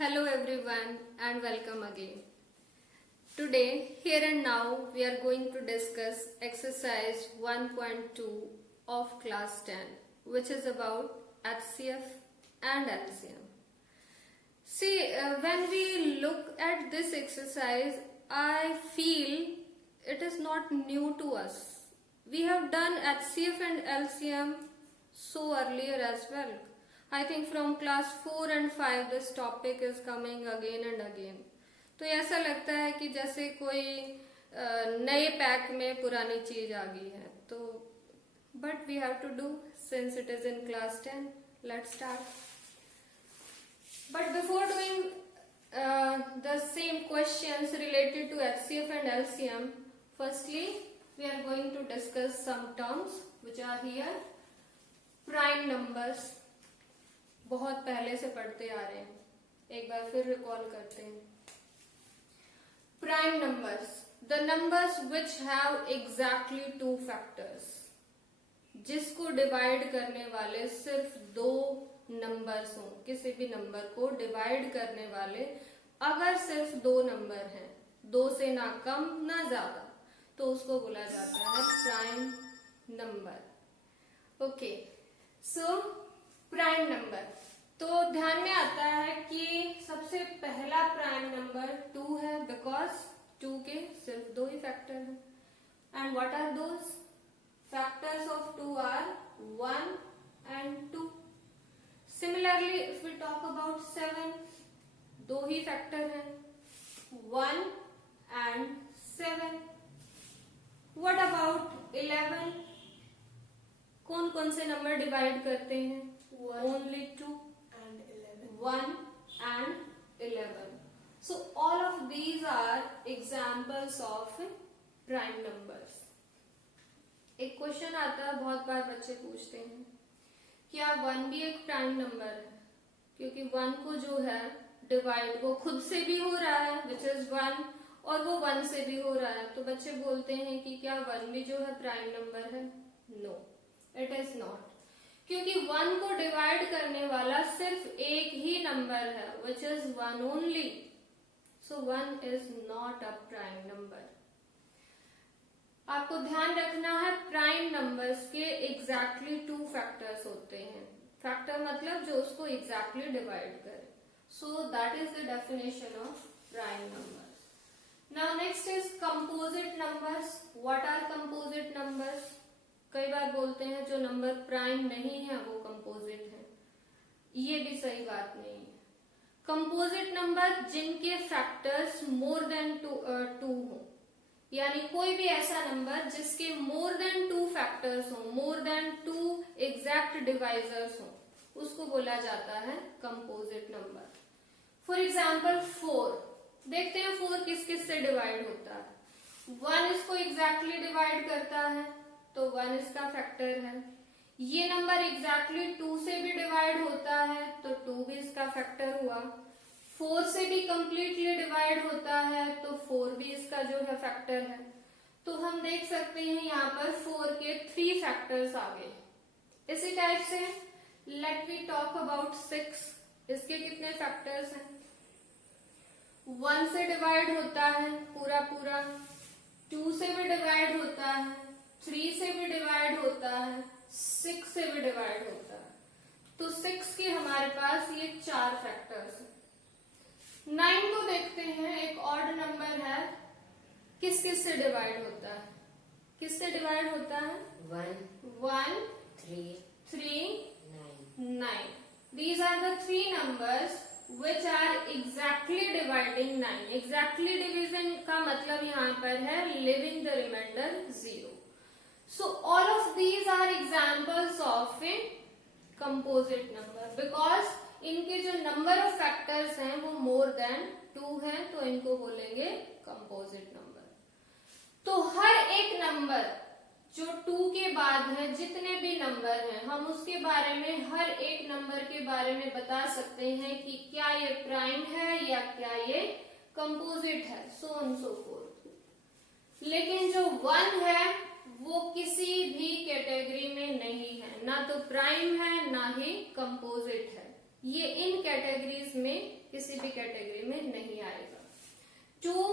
Hello everyone and welcome again. Today, here and now, we are going to discuss exercise 1.2 of class 10, which is about HCF and LCM. See, when we look at this exercise, I feel it is not new to us. We have done HCF and LCM so earlier as well. I think from class 4 and 5 this topic is coming again and again. तो ऐसा लगता है कि जैसे कोई नए pack में पुरानी चीज आ गई है. तो but we have to do since it is in class 10. Let's start. But before doing the same questions related to HCF and LCM, firstly we are going to discuss some terms which are here. Prime numbers. बहुत पहले से पढ़ते आ रहे हैं, एक बार फिर recall करते हैं. Prime numbers, the numbers which have exactly two factors, जिसको डिवाइड करने वाले सिर्फ दो नंबर्स हों. किसी भी नंबर को डिवाइड करने वाले अगर सिर्फ दो नंबर हैं, दो से ना कम ना ज्यादा, तो उसको बोला जाता है prime number. Okay, so prime number. तो ध्यान में आता है कि सबसे पहला प्राइम नंबर 2 है, बिकॉज 2 के सिर्फ दो ही फैक्टर हैं. And what are those factors of 2 are 1 and 2. Similarly if we talk about 7, दो ही फैक्टर हैं, 1 एंड 7. व्हाट अबाउट 11, कौन कौन से नंबर डिवाइड करते हैं? Only 2 and 11. 1 and 11. So all of these are examples of prime numbers. एक question आता है, बहुत बार बच्चे पूछते हैं, क्या 1 भी एक प्राइम नंबर है? क्योंकि 1 को जो है डिवाइड वो खुद से भी हो रहा है, विच इज 1, और वो 1 से भी हो रहा है. तो बच्चे बोलते हैं कि क्या 1 भी जो है प्राइम नंबर है? No, it is not. क्योंकि 1 को डिवाइड करने वाला सिर्फ एक ही नंबर है, which is 1 only. So 1 is not a prime number. आपको ध्यान रखना है, प्राइम नंबर्स के एग्जैक्टली 2 फैक्टर्स होते हैं. फैक्टर मतलब जो उसको एग्जैक्टली डिवाइड करे. So that is the definition of prime numbers. Now next is composite numbers. What are composite numbers? कई बार बोलते हैं जो नंबर प्राइम नहीं है वो कंपोजिट है. ये भी सही बात नहीं है. कंपोजिट नंबर जिनके फैक्टर्स मोर देन 2 हो, यानी कोई भी ऐसा नंबर जिसके मोर देन 2 फैक्टर्स हो, मोर देन 2 एग्जैक्ट डिवाइजर्स हो, उसको बोला जाता है कंपोजिट नंबर. For example 4. देखते हैं 4 किस किस से डिवाइड होता है. 1 इसको एग्जैक्टली डिवाइड करता है, तो 1 इसका फैक्टर है. ये नंबर एग्जैक्टली 2 से भी डिवाइड होता है, तो 2 भी इसका फैक्टर हुआ. 4 से भी कंप्लीटली डिवाइड होता है, तो 4 भी इसका जो है फैक्टर है. तो हम देख सकते हैं यहाँ पर 4 के 3 फैक्टर्स आ गए. इसी टाइप से लेट वी टॉक अबाउट 6. इसके कितने फैक्टर्स हैं? 1 से डिवाइड होता है पूरा पूरा, 2 से भी डिवाइड होता है, 3 से भी डिवाइड होता है, 6 से भी डिवाइड होता है. तो 6 के हमारे पास ये 4 फैक्टर्स हैं. 9 को देखते हैं, एक ऑड नंबर है. किस किस से डिवाइड होता है? किस से डिवाइड होता है? 1 3 9. These are the 3 numbers which are exactly dividing 9. Exactly division का मतलब यहाँ पर है leaving the remainder 0. So all of these are examples of a composite number because इनके जो number of factors हैं वो more than 2 हैं, तो इनको बोलेंगे composite number. तो हर एक नंबर जो 2 के बाद है, जितने भी नंबर हैं, हम उसके बारे में, हर एक नंबर के बारे में बता सकते हैं कि क्या ये प्राइम है या क्या ये कंपोजिट है, so on so forth. लेकिन जो 1 है वो किसी भी कैटेगरी में नहीं है, ना तो प्राइम है ना ही कंपोजिट है. ये इन कैटेगरीज में किसी भी कैटेगरी में नहीं आएगा। 2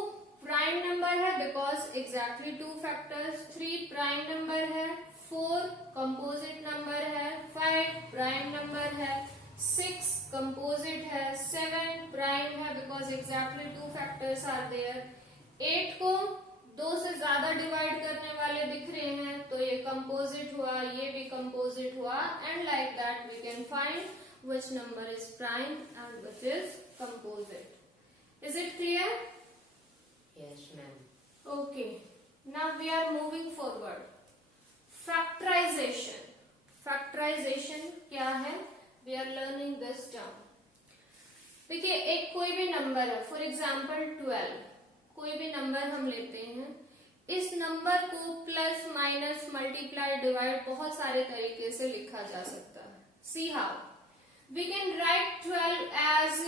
प्राइम नंबर है because exactly 2 factors. 3 prime number है। 4 कंपोजिट नंबर है। 5 प्राइम नंबर है। 6 कंपोजिट है। 7 प्राइम है because exactly 2 factors are there. 8 को 2 से ज्यादा डिवाइड करने वाले दिख रहे हैं तो ये कंपोजिट हुआ, ये भी कंपोजिट हुआ, and like that we can find which number is prime and which is composite. Is it clear? Yes, ma'am. Okay. Now we are moving forward. Factorization. Factorization क्या है? We are learning this term. देखिए एक कोई भी number है, for example 12, कोई भी number हम लेते हैं, इस नंबर को प्लस माइनस मल्टीप्लाई डिवाइड बहुत सारे तरीके से लिखा जा सकता है. See how we can write 12 as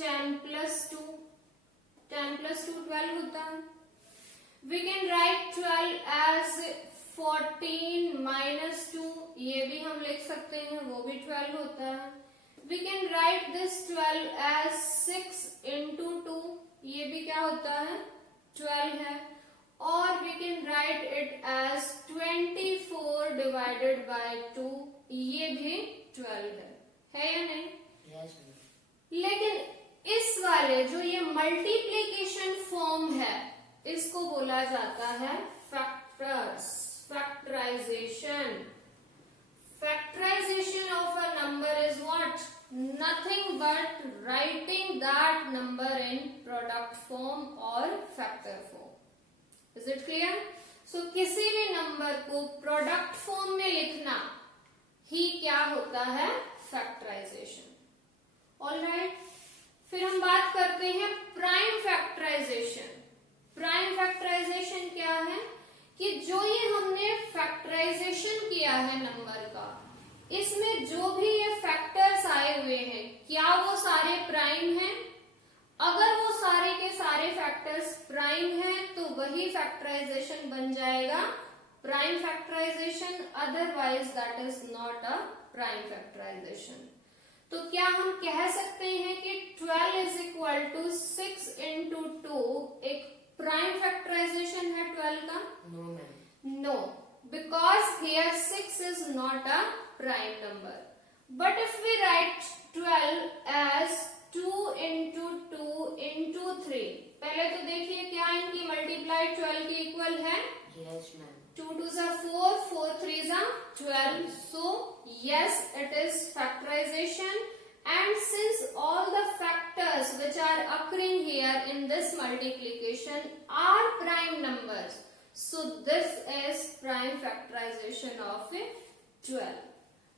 10 plus 2. 10 plus 2 12 होता है. We can write 12 as 14 minus 2. ये भी हम लिख सकते हैं, वो भी 12 होता है. We can write this 12 as 6 into 2. ये भी क्या होता है? 12 है. Or we can write it as 24 divided by 2. ये भी 12 है या नहीं? Yes, लेकिन इस वाले जो ये मल्टीप्लीकेशन फॉर्म है, इसको बोला जाता है factors. Factorization. Factorization of a number is what? Nothing but writing that number in product form और factor form. Is it clear? So किसी भी नंबर को प्रोडक्ट फॉर्म में लिखना ही क्या होता है? फैक्टराइजेशन. ऑलराइट, फिर हम बात करते हैं प्राइम फैक्टराइजेशन. प्राइम फैक्टराइजेशन क्या है? कि जो ये हमने फैक्टराइजेशन किया है नंबर का, इसमें जो भी ये फैक्टर्स आए हुए हैं, क्या वो सारे प्राइम हैं? अगर वो सारे के सारे फैक्टर्स प्राइम हैं तो वही फैक्टराइजेशन बन जाएगा prime factorization, otherwise that is not a prime factorization. तो क्या हम कह सकते हैं कि 12 इज इक्वल टू 6 इंटू 2 एक प्राइम फैक्टराइजेशन है 12 का? No, ma'am. No, because here 6 is not a prime number. But if we write 12 as 2 into 2 into 3, पहले तो देखिए क्या इनकी मल्टीप्लाई 12 के इक्वल है? Yes, ma'am. 2 2s are 4, 4 3s are 12. So yes, it is factorization, and since all the factors which are occurring here in this multiplication are prime numbers, so this is prime factorization of 12.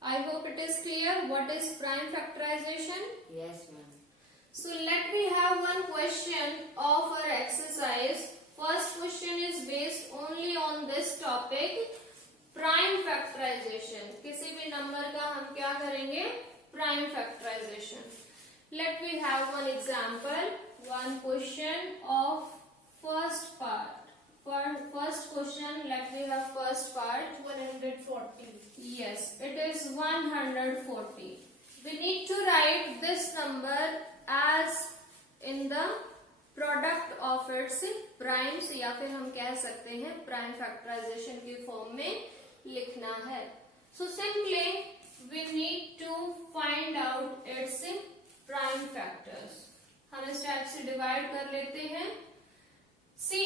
I hope it is clear what is prime factorization. Yes, ma'am. So let me have one question of our exercise. First question is based only on this topic, prime factorization. किसी भी number का हम क्या करेंगे? Prime factorization. Let me have one example. One question of first part. For first question, let me have first part. 140. Yes, it is 140. We need to write this number as in the product of its primes, या फिर हम कह सकते हैं prime factorization की form में लिखना है. So simply we need to find out its prime factors. हम इस टाइप से डिवाइड कर लेते हैं. सी,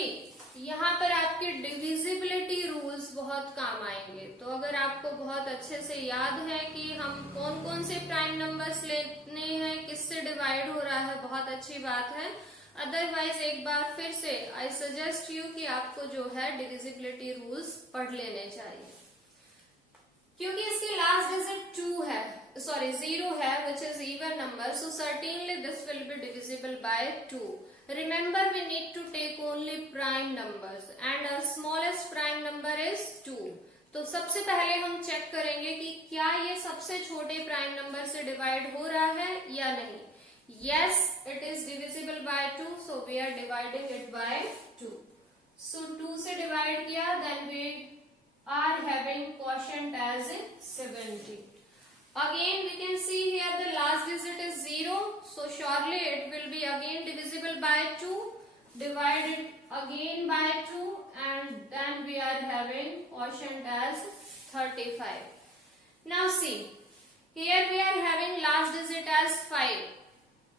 यहाँ पर आपके डिविजिबिलिटी रूल्स बहुत काम आएंगे. तो अगर आपको बहुत अच्छे से याद है कि हम कौन कौन से प्राइम नंबर्स लेने हैं, किससे डिवाइड हो रहा है, बहुत अच्छी बात है. अदरवाइज एक बार फिर से आई सजेस्ट यू कि आपको जो है डिविजिबिलिटी रूल्स पढ़ लेने चाहिए, क्योंकि इसकी लास्ट डिजिट 2 है, सॉरी 0 है, which is even number. So certainly this will be divisible by 2. Remember we need to take only prime numbers and our smallest prime number is 2. तो सबसे पहले हम चेक करेंगे कि क्या ये सबसे छोटे प्राइम नंबर से डिवाइड हो रहा है या नहीं. Yes, it is divisible by 2, so we are dividing it by 2. So 2 से divide किया, then we are having quotient as 70. Again we can see here the last digit is 0, so surely it will be again divisible by 2, divided again by 2, and then we are having quotient as 35. Now see, here we are having last digit as 5,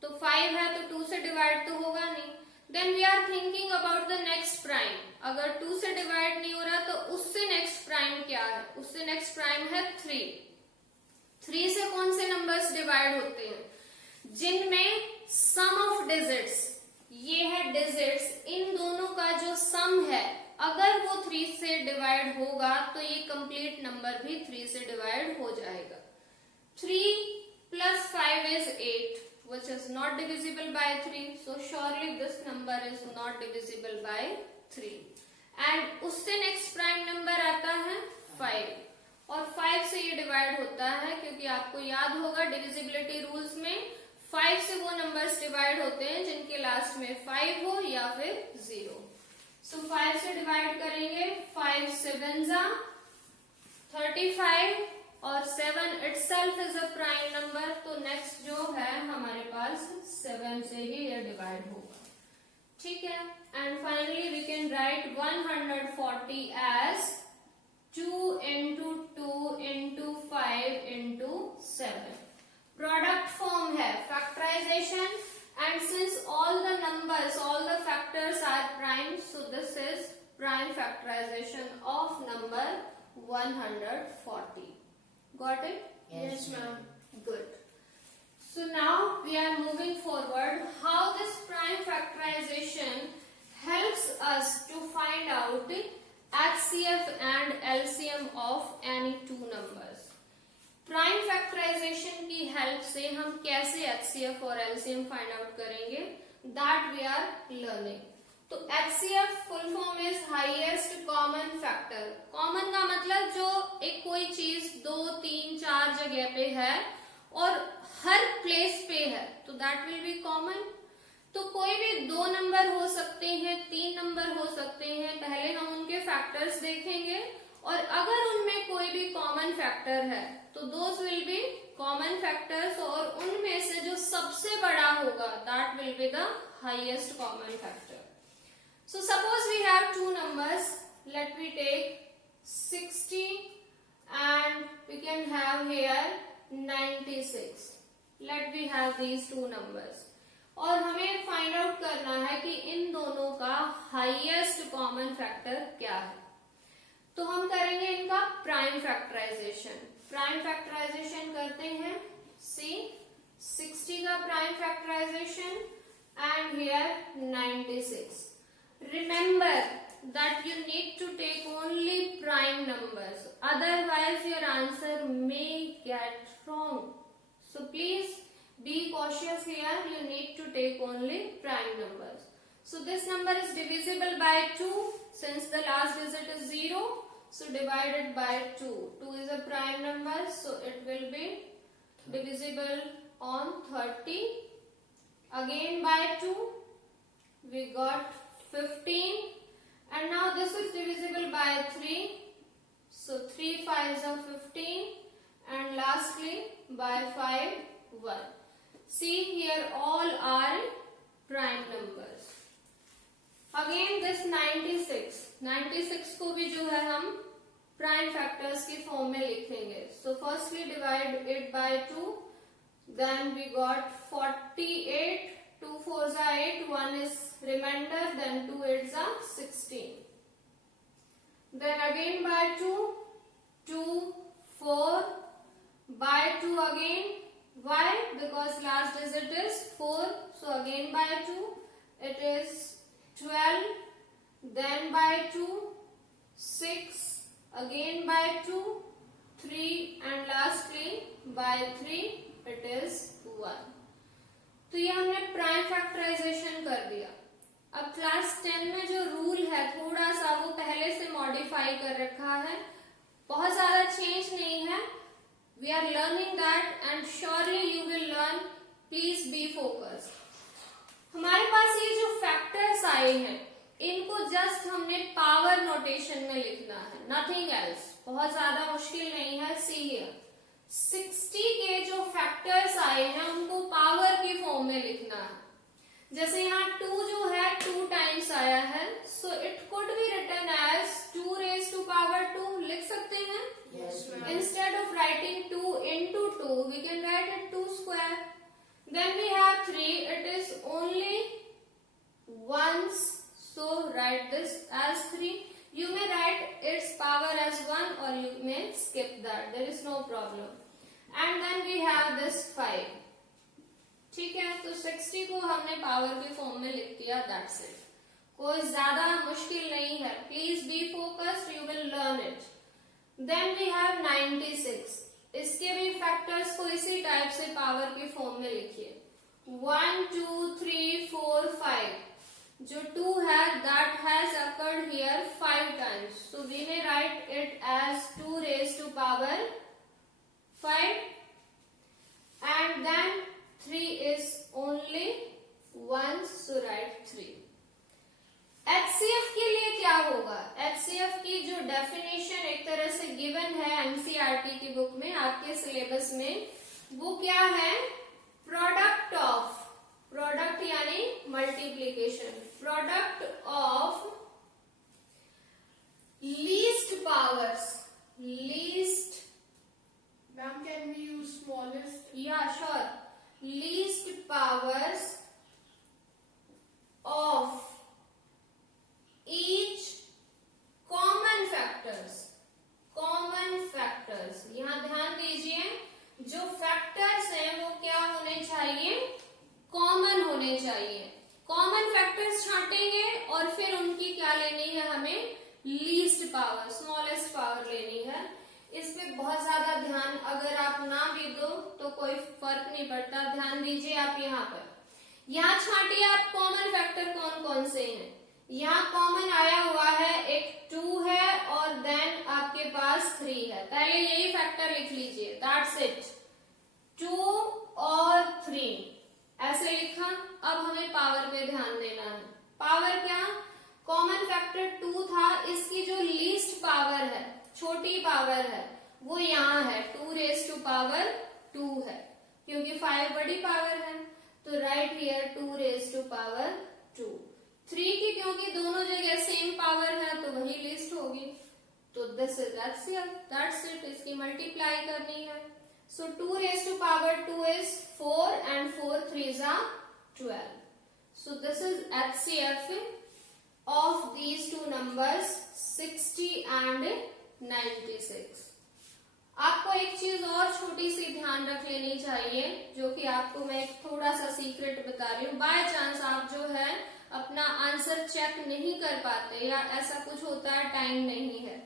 तो 5 है तो 2 से divide तो होगा नहीं. Then we are thinking about the next prime. अगर 2 से divide नहीं हो रहा तो उससे नेक्स्ट प्राइम क्या है? उससे नेक्स्ट प्राइम है 3. 3 से कौन से नंबर्स डिवाइड होते हैं? जिनमें सम ऑफ डिजिट्स, ये है डिजिट्स, इन दोनों का जो सम है अगर वो 3 से डिवाइड होगा तो ये कंप्लीट नंबर भी 3 से डिवाइड हो जाएगा. 3 plus 5 is 8, which is not divisible by 3, so surely this number is not divisible by 3. And उससे नेक्स्ट प्राइम नंबर आता है 5, और 5 से ये डिवाइड होता है, क्योंकि आपको याद होगा डिविजिबिलिटी रूल्स में 5 से वो नंबर्स डिवाइड होते हैं जिनके लास्ट में 5 हो या फिर 0. So 5 से डिवाइड करेंगे, 5 7s are 35, और 7 itself is a prime number, तो नेक्स्ट जो है हमारे पास 7 से ही ये डिवाइड होगा. ठीक है. And finally we can write 140 as 2 into 2 into 5 into 7. Product form है, factorization, and since all the numbers, all the factors are prime, so this is prime factorization of number 140. Got it? Yes, ma'am. Good. So now we are moving forward. How this prime factorization helps us to find out HCF and LCM of any two numbers. Prime factorization की help से हम कैसे HCF और LCM find out करेंगे, that we are learning. तो HCF full form is highest common factor. Common का मतलब जो एक कोई चीज 2, 3, 4 जगह पे है और हर प्लेस पे है, तो दैट विल बी कॉमन. तो कोई भी 2 नंबर हो सकते हैं, 3 नंबर हो सकते हैं, पहले हम उनके फैक्टर्स देखेंगे, और अगर उनमें कोई भी कॉमन फैक्टर है तो those will be common factors, और उनमें से जो सबसे बड़ा होगा that will be the highest common factor. So suppose we have two numbers, let me take 60 and we can have here 96. Let me have these two numbers. और हमें find out करना है कि इन दोनों का हाईएस्ट कॉमन फैक्टर क्या है. तो हम करेंगे इनका प्राइम फैक्टराइजेशन. प्राइम फैक्टराइजेशन करते हैं. सी 60 का prime factorization and here 96. Remember that you need to take only prime numbers, otherwise your answer may get wrong. So please be cautious here. You need to take only prime numbers. So this number is divisible by 2 since the last digit is 0. So divided by 2. 2 is a prime number, so it will be divisible on 30. Again by 2 we got 15, and now this is divisible by 3, so 3 5s are 15, and lastly by 5 1. See here all are prime numbers. Again this 96 को भी जो है हम prime factors के form में लिखेंगे. So firstly divide it by 2, then we got 48. 2 4s are 8, 1 is remainder, then 2 8s are 16. Then again by 2, 2 4, by 2 again. Why? Because last digit is 4, so again by 2 it is 12. Then by 2 6, again by 2 3, and lastly by 3 it is 1. तो ये हमने prime factorisation कर दिया. अब class 10 में जो rule है थोड़ा सा वो पहले से मॉडिफाई कर रखा है, बहुत ज्यादा चेंज नहीं है. We are learning that and surely you will learn. Please be focused. हमारे पास ये जो फैक्टर्स आए हैं इनको जस्ट हमने पावर नोटेशन में लिखना है, नथिंग एल्स. बहुत ज्यादा मुश्किल नहीं है. सी हियर 60 के जो फैक्टर्स आए हैं उनको पावर की फॉर्म में लिखना है। जैसे यहाँ 2 जो है 2 टाइम्स आया है, so it could be written as 2 raised to power 2, लिख सकते हैं। Yes, ma'am. Instead of writing 2 into 2, we can write it 2 square. Then we have 3, it is only once, so write this as 3. You may write its power as 1 or you may skip that, there is no problem. And then we have this 5. ठीक है, तो 60 को हमने power के form में लिख दिया, that's it. कोई ज्यादा मुश्किल नहीं है, please be focused, you will learn it. Then we have 96, इसके भी फैक्टर्स को इसी टाइप से पावर के फॉर्म में लिखिए। 1 2 3 4 5, जो 2 है that has occurred here 5 times, so we may write it as 2 raised to power 5, and then 3 is only once, so write 3. HCF के लिए क्या होगा? HCF की जो डेफिनेशन एक तरह से गिवन है एनसीईआरटी की बुक में, आपके सिलेबस में, वो क्या है? प्रोडक्ट ऑफ, प्रोडक्ट यानी multiplication, product of least powers, least, Ma'am, can we use smallest? yeah sure, least powers of each common factors, common factors, यहाँ ध्यान दीजिए, जो फैक्टर्स हैं वो क्या होने चाहिए? कॉमन होने चाहिए। कॉमन फैक्टर्स छांटेंगे और फिर उनकी क्या लेनी है हमें? लीस्ट पावर, स्मॉलेस्ट पावर लेनी है। इस पे बहुत ज्यादा ध्यान अगर आप ना भी दो तो कोई फर्क नहीं पड़ता, ध्यान दीजिए आप यहाँ पर। यहाँ छांटिए आप कॉमन फैक्टर कौन कौन से हैं। यहाँ कॉमन आया हुआ है, एक 2 है और देन आपके पास 3 है, पहले यही फैक्टर लिख लीजिए, दैट्स इट, 2 और 3 ऐसे लिखा। अब हमें पावर पे ध्यान देना है। पावर क्या? कॉमन फैक्टर 2 था, इसकी जो लीस्ट पावर है, छोटी पावर है, वो यहाँ है, 2 raised to power 2 है, क्योंकि 5 बड़ी पावर है, तो right here 2 raised to power 2। 3 की क्योंकि दोनों जगह सेम पावर है तो वही लिस्ट होगी, तो this is HCF, that's it, इसकी मल्टीप्लाई करनी है। सो 2 raised to power 2 is 4 and 4 3s are 12. So this is HCF of these two numbers 60 and 96। आपको एक चीज और छोटी सी ध्यान रख लेनी चाहिए, जो कि आपको मैं एक थोड़ा सा सीक्रेट बता रही हूँ। बाय चांस आप जो है अपना आंसर चेक नहीं कर पाते या ऐसा कुछ होता है, टाइम नहीं है,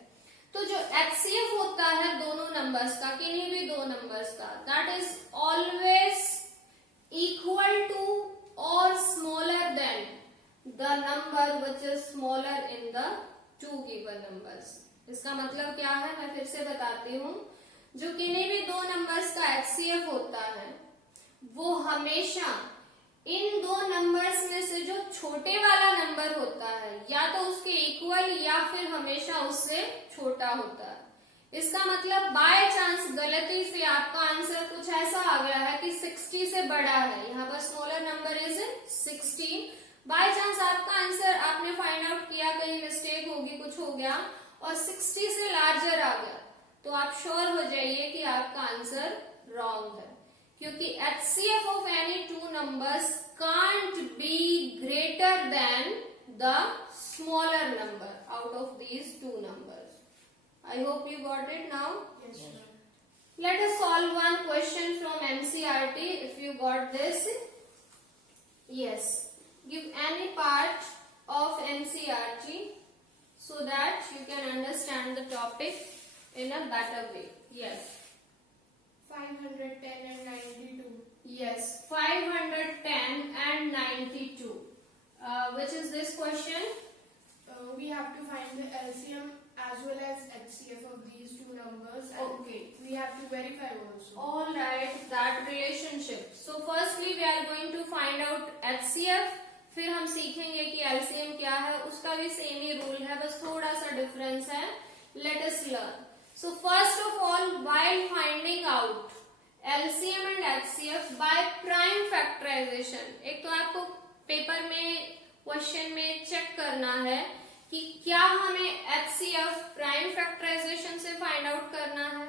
तो जो HCF होता है दोनों नंबर्स का, किन्हीं भी दो नंबर्स का, that is always equal to और smaller than the number which is smaller in the 2 given numbers. इसका मतलब क्या है, मैं फिर से बताती हूँ। जो किन्हीं भी दो नंबर्स का HCF होता है वो हमेशा इन दो नंबर्स में से जो छोटे वाला नंबर होता है या तो उसके इक्वल या फिर हमेशा उससे छोटा होता है। इसका मतलब बाय चांस गलती से आपका आंसर कुछ ऐसा आ गया है कि 60 से बड़ा है, यहाँ पर smaller number is 16, by chance आपका आंसर आपने फाइंड आउट किया, कहीं मिस्टेक होगी, कुछ हो गया और 60 से लार्जर आ गया, तो आप श्योर हो जाइए कि आपका आंसर रॉन्ग है, क्योंकि HCF of any two numbers can't be greater than the smaller number out of these two numbers. I hope you got it now. Yes, ma'am. Let us solve one question from NCERT. If you got this, yes, give any part of NCERT so that you can understand the topic in a better way. Yes. 510 and 92. Yes, 510 and 92. Which is this question? We have to find the LCM as well as HCF of these two numbers. And Okay. we have to verify also. All right, that relationship. So firstly we are going to find out HCF. फिर हम सीखेंगे कि LCM क्या है, उसका भी same ही rule है, बस थोड़ा सा डिफरेंस है। Let us learn. So first of all, while finding out LCM and HCF by prime factorization, एक तो आपको पेपर में क्वेश्चन में चेक करना है कि क्या हमें HCF प्राइम फैक्टराइजेशन से फाइंड आउट करना है,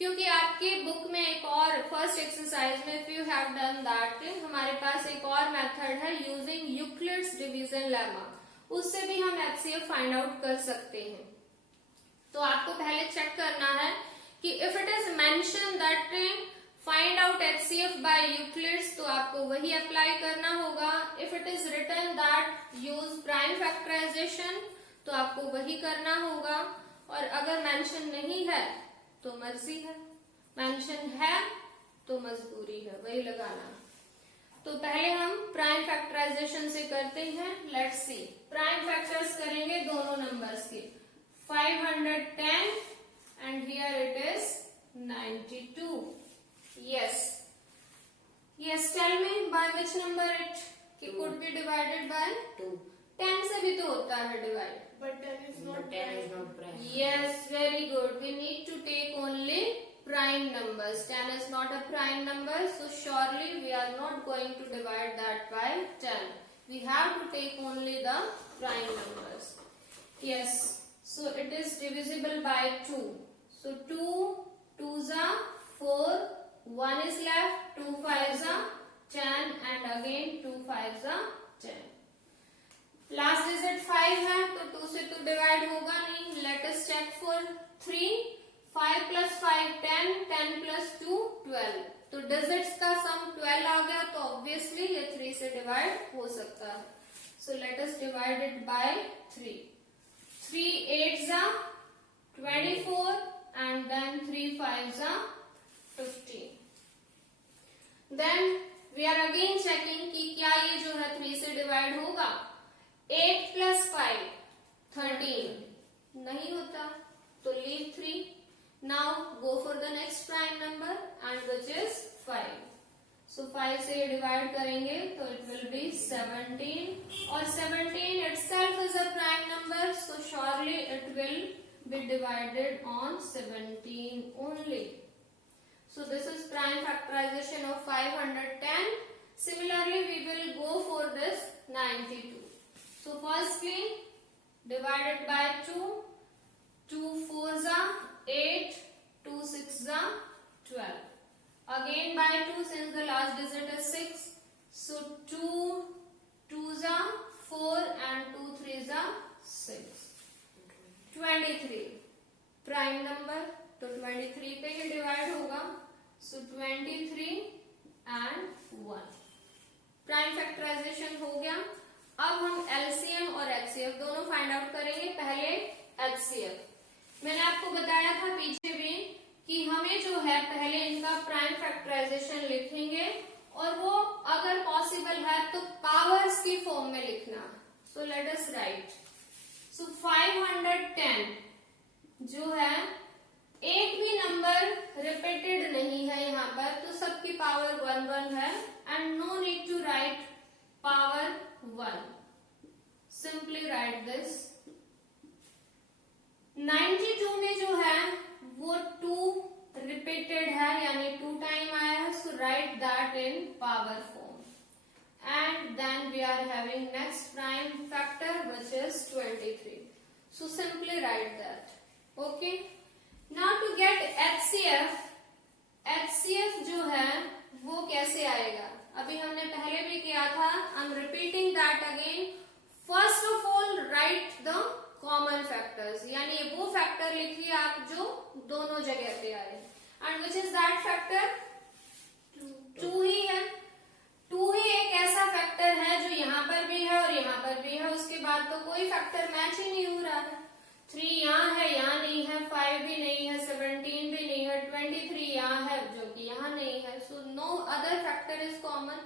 क्योंकि आपके बुक में एक और फर्स्ट एक्सरसाइज में, if you have done that, हमारे पास एक और मेथड है यूजिंग यूक्लिड्स डिवीजन लेमा, उससे भी हम HCF फाइंड आउट कर सकते हैं। तो आपको पहले चेक करना है कि if it is mention that find out HCF by Euclid's, तो आपको वही अप्लाई करना होगा। If it is written that use prime factorization, तो आपको वही करना होगा। और अगर मेंशन नहीं है तो मर्जी है, मेंशन है तो मजबूरी है, वही लगाना। तो पहले हम प्राइम फैक्टराइजेशन से करते हैं। लेट्स सी, प्राइम फैक्टर्स करेंगे दोनों नंबर्स के, 510 and here it is 92. Yes, tell me by which number it could be divided by? 2. 10 से भी तो होता है divide. But 10 is not 10 is prime. not prime. Yes, very good. We need to take only prime numbers. 10 is not a prime number, so surely we are not going to divide that by 10. We have to take only the prime numbers. Yes, so it is divisible by 2. So 2 2s are 4, 1 is left, 2 5s are 10 and again 2 5s are 10. Last digit 5 है तो 2 से तो divide होगा नहीं। Let us check for 3, 5 plus 5 10, 10 plus 2 12, तो digits का सम 12 आ गया, तो ऑब्वियसली ये 3 से डिवाइड हो सकता है। So let us divide it bye 3। 3 8s are 24 and then 3 5s are 15. Then we are again checking कि क्या ये जो है 3 से डिवाइड होगा। 8 plus 5 13, नहीं होता, तो leave 3. Now go for the next prime number and which is 5. So 5 से डिवाइड करेंगे तो it will be 17 और 17 itself is a prime number, so surely it will be divided on 17 only. So this is prime factorization of 510. Similarly we will go for this 92. So firstly divided by 2, 2 4s are 8, 2 6s are 12. Again by 2 since the last digit is 6. So 2 2s are 4 and 2 3s are 6. 23 prime number, तो 23 पे ही divide होगा। So 23 and 1 prime factorisation हो गया। अब हम LCM और HCF दोनों find out करेंगे। पहले HCF, मैंने आपको बताया था पीछे भी कि हमें जो है पहले इनका प्राइम फैक्टराइजेशन लिखेंगे और वो अगर पॉसिबल है तो पावर्स की फॉर्म में लिखना। So let us right. सो 510 जो है, एक भी नंबर रिपीटेड नहीं है यहाँ पर, तो सबकी पावर 1 1 है and no need to write power 1. Simply write this. 92 में जो है वो 2 रिपीटेड है, यानी 2 टाइम आया है, so write that in power form. And then we are having next prime factor which is 23. So simply write that. Okay. Now to get HCF, HCF जो है वो कैसे आएगा? अभी हमने पहले भी किया था। I'm repeating that again. First of all, write the common factors. यानी वो फैक्टर लिखिए आप जो दोनों जगह पे आए। And which is that factor? 2 ही है। 2 ही एक ऐसा फैक्टर है जो यहाँ पर भी है और यहाँ पर भी है, उसके बाद तो कोई फैक्टर मैच ही नहीं हो रहा है। 3 यहाँ है, यहाँ नहीं है, 5 भी नहीं है, 17 भी नहीं है, 23 यहाँ है जो कि यहाँ नहीं है। So no other factor is common.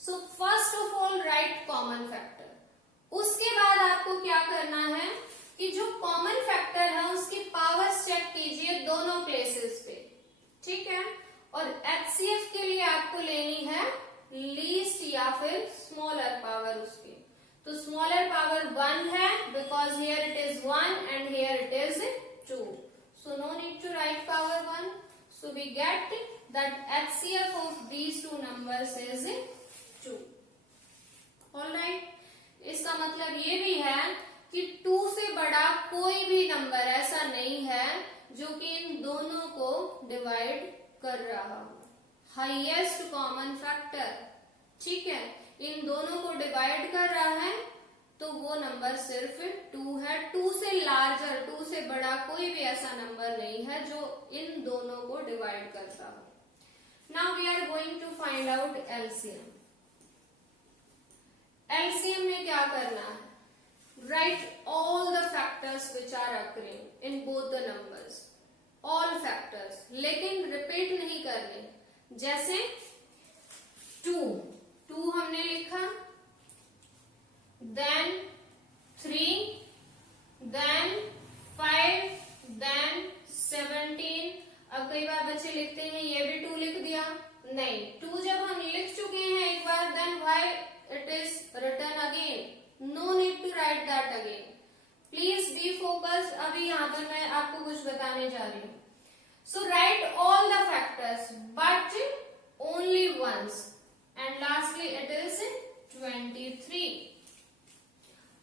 So first of all write common factor. उसके बाद आपको क्या करना है कि जो कॉमन फैक्टर है उसकी पावर्स चेक कीजिए दोनों प्लेसेस पे, ठीक है। और HCF के लिए आपको लेनी है लीस्ट या फिर स्मॉलर पावर उसकी। तो स्मॉलर पावर 1 है because here it is 1 and here it is 2, So no need to write power 1. So we get that HCF of these two numbers is 2. Alright. इसका मतलब ये भी है कि 2 से बड़ा कोई भी नंबर ऐसा नहीं है जो कि इन दोनों को डिवाइड कर रहा हो. हाईएस्ट कॉमन फैक्टर, ठीक है, इन दोनों को डिवाइड कर रहा है तो वो नंबर सिर्फ 2 है. 2 से लार्जर, 2 से बड़ा कोई भी ऐसा नंबर नहीं है जो इन दोनों को डिवाइड करता हो. Now we are going to find out LCM. LCM में क्या करना है? Write all the factors which are occurring in both the numbers, all factors, लेकिन रिपीट नहीं करने. जैसे 2 हमने लिखा, then 3, then 5, then 17. अब कई बार बच्चे लिखते हैं ये भी 2 लिख दिया. नहीं, 2 जब हम लिख चुके हैं एक बार, then why it is written again? No need to write that again. Please be focused. अभी यहाँ पर मैं आपको कुछ बताने जा रही हूँ. So write all the factors but only once, and lastly it is 23.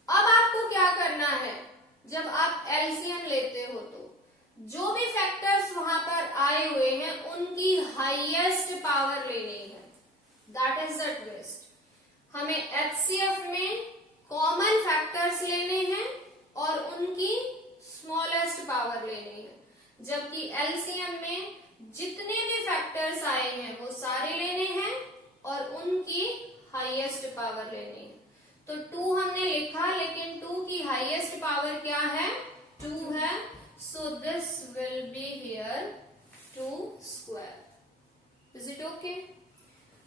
अब आपको क्या करना है? जब आप एलसीएम लेते हो तो जो भी फैक्टर्स वहां पर आए हुए हैं उनकी हाईएस्ट पावर लेनी है. That is the twist. हमें एचसीएफ में कॉमन फैक्टर्स लेने हैं और उनकी स्मॉलेस्ट पावर लेनी है, जबकि एलसीएम में जितने भी फैक्टर्स आए हैं वो सारे लेने हैं और उनकी हाईएस्ट पावर लेनी है. तो 2 हमने लिखा, लेकिन 2 की हाईएस्ट पावर क्या है? 2 है. So this will be here 2 square. Is it okay?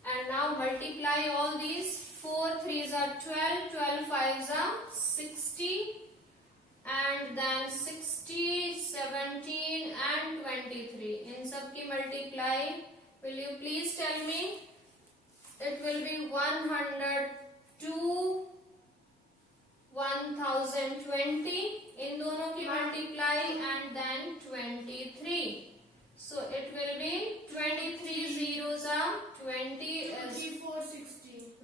And now multiply all these. 4 3s are 12, 12 5s are 60, and then 60, 17 and 23. In सब की multiply, will you please tell me? It will be 102, 1020. In दोनों की multiply and then 23. So it will be 23 zeros are 20 is 2460.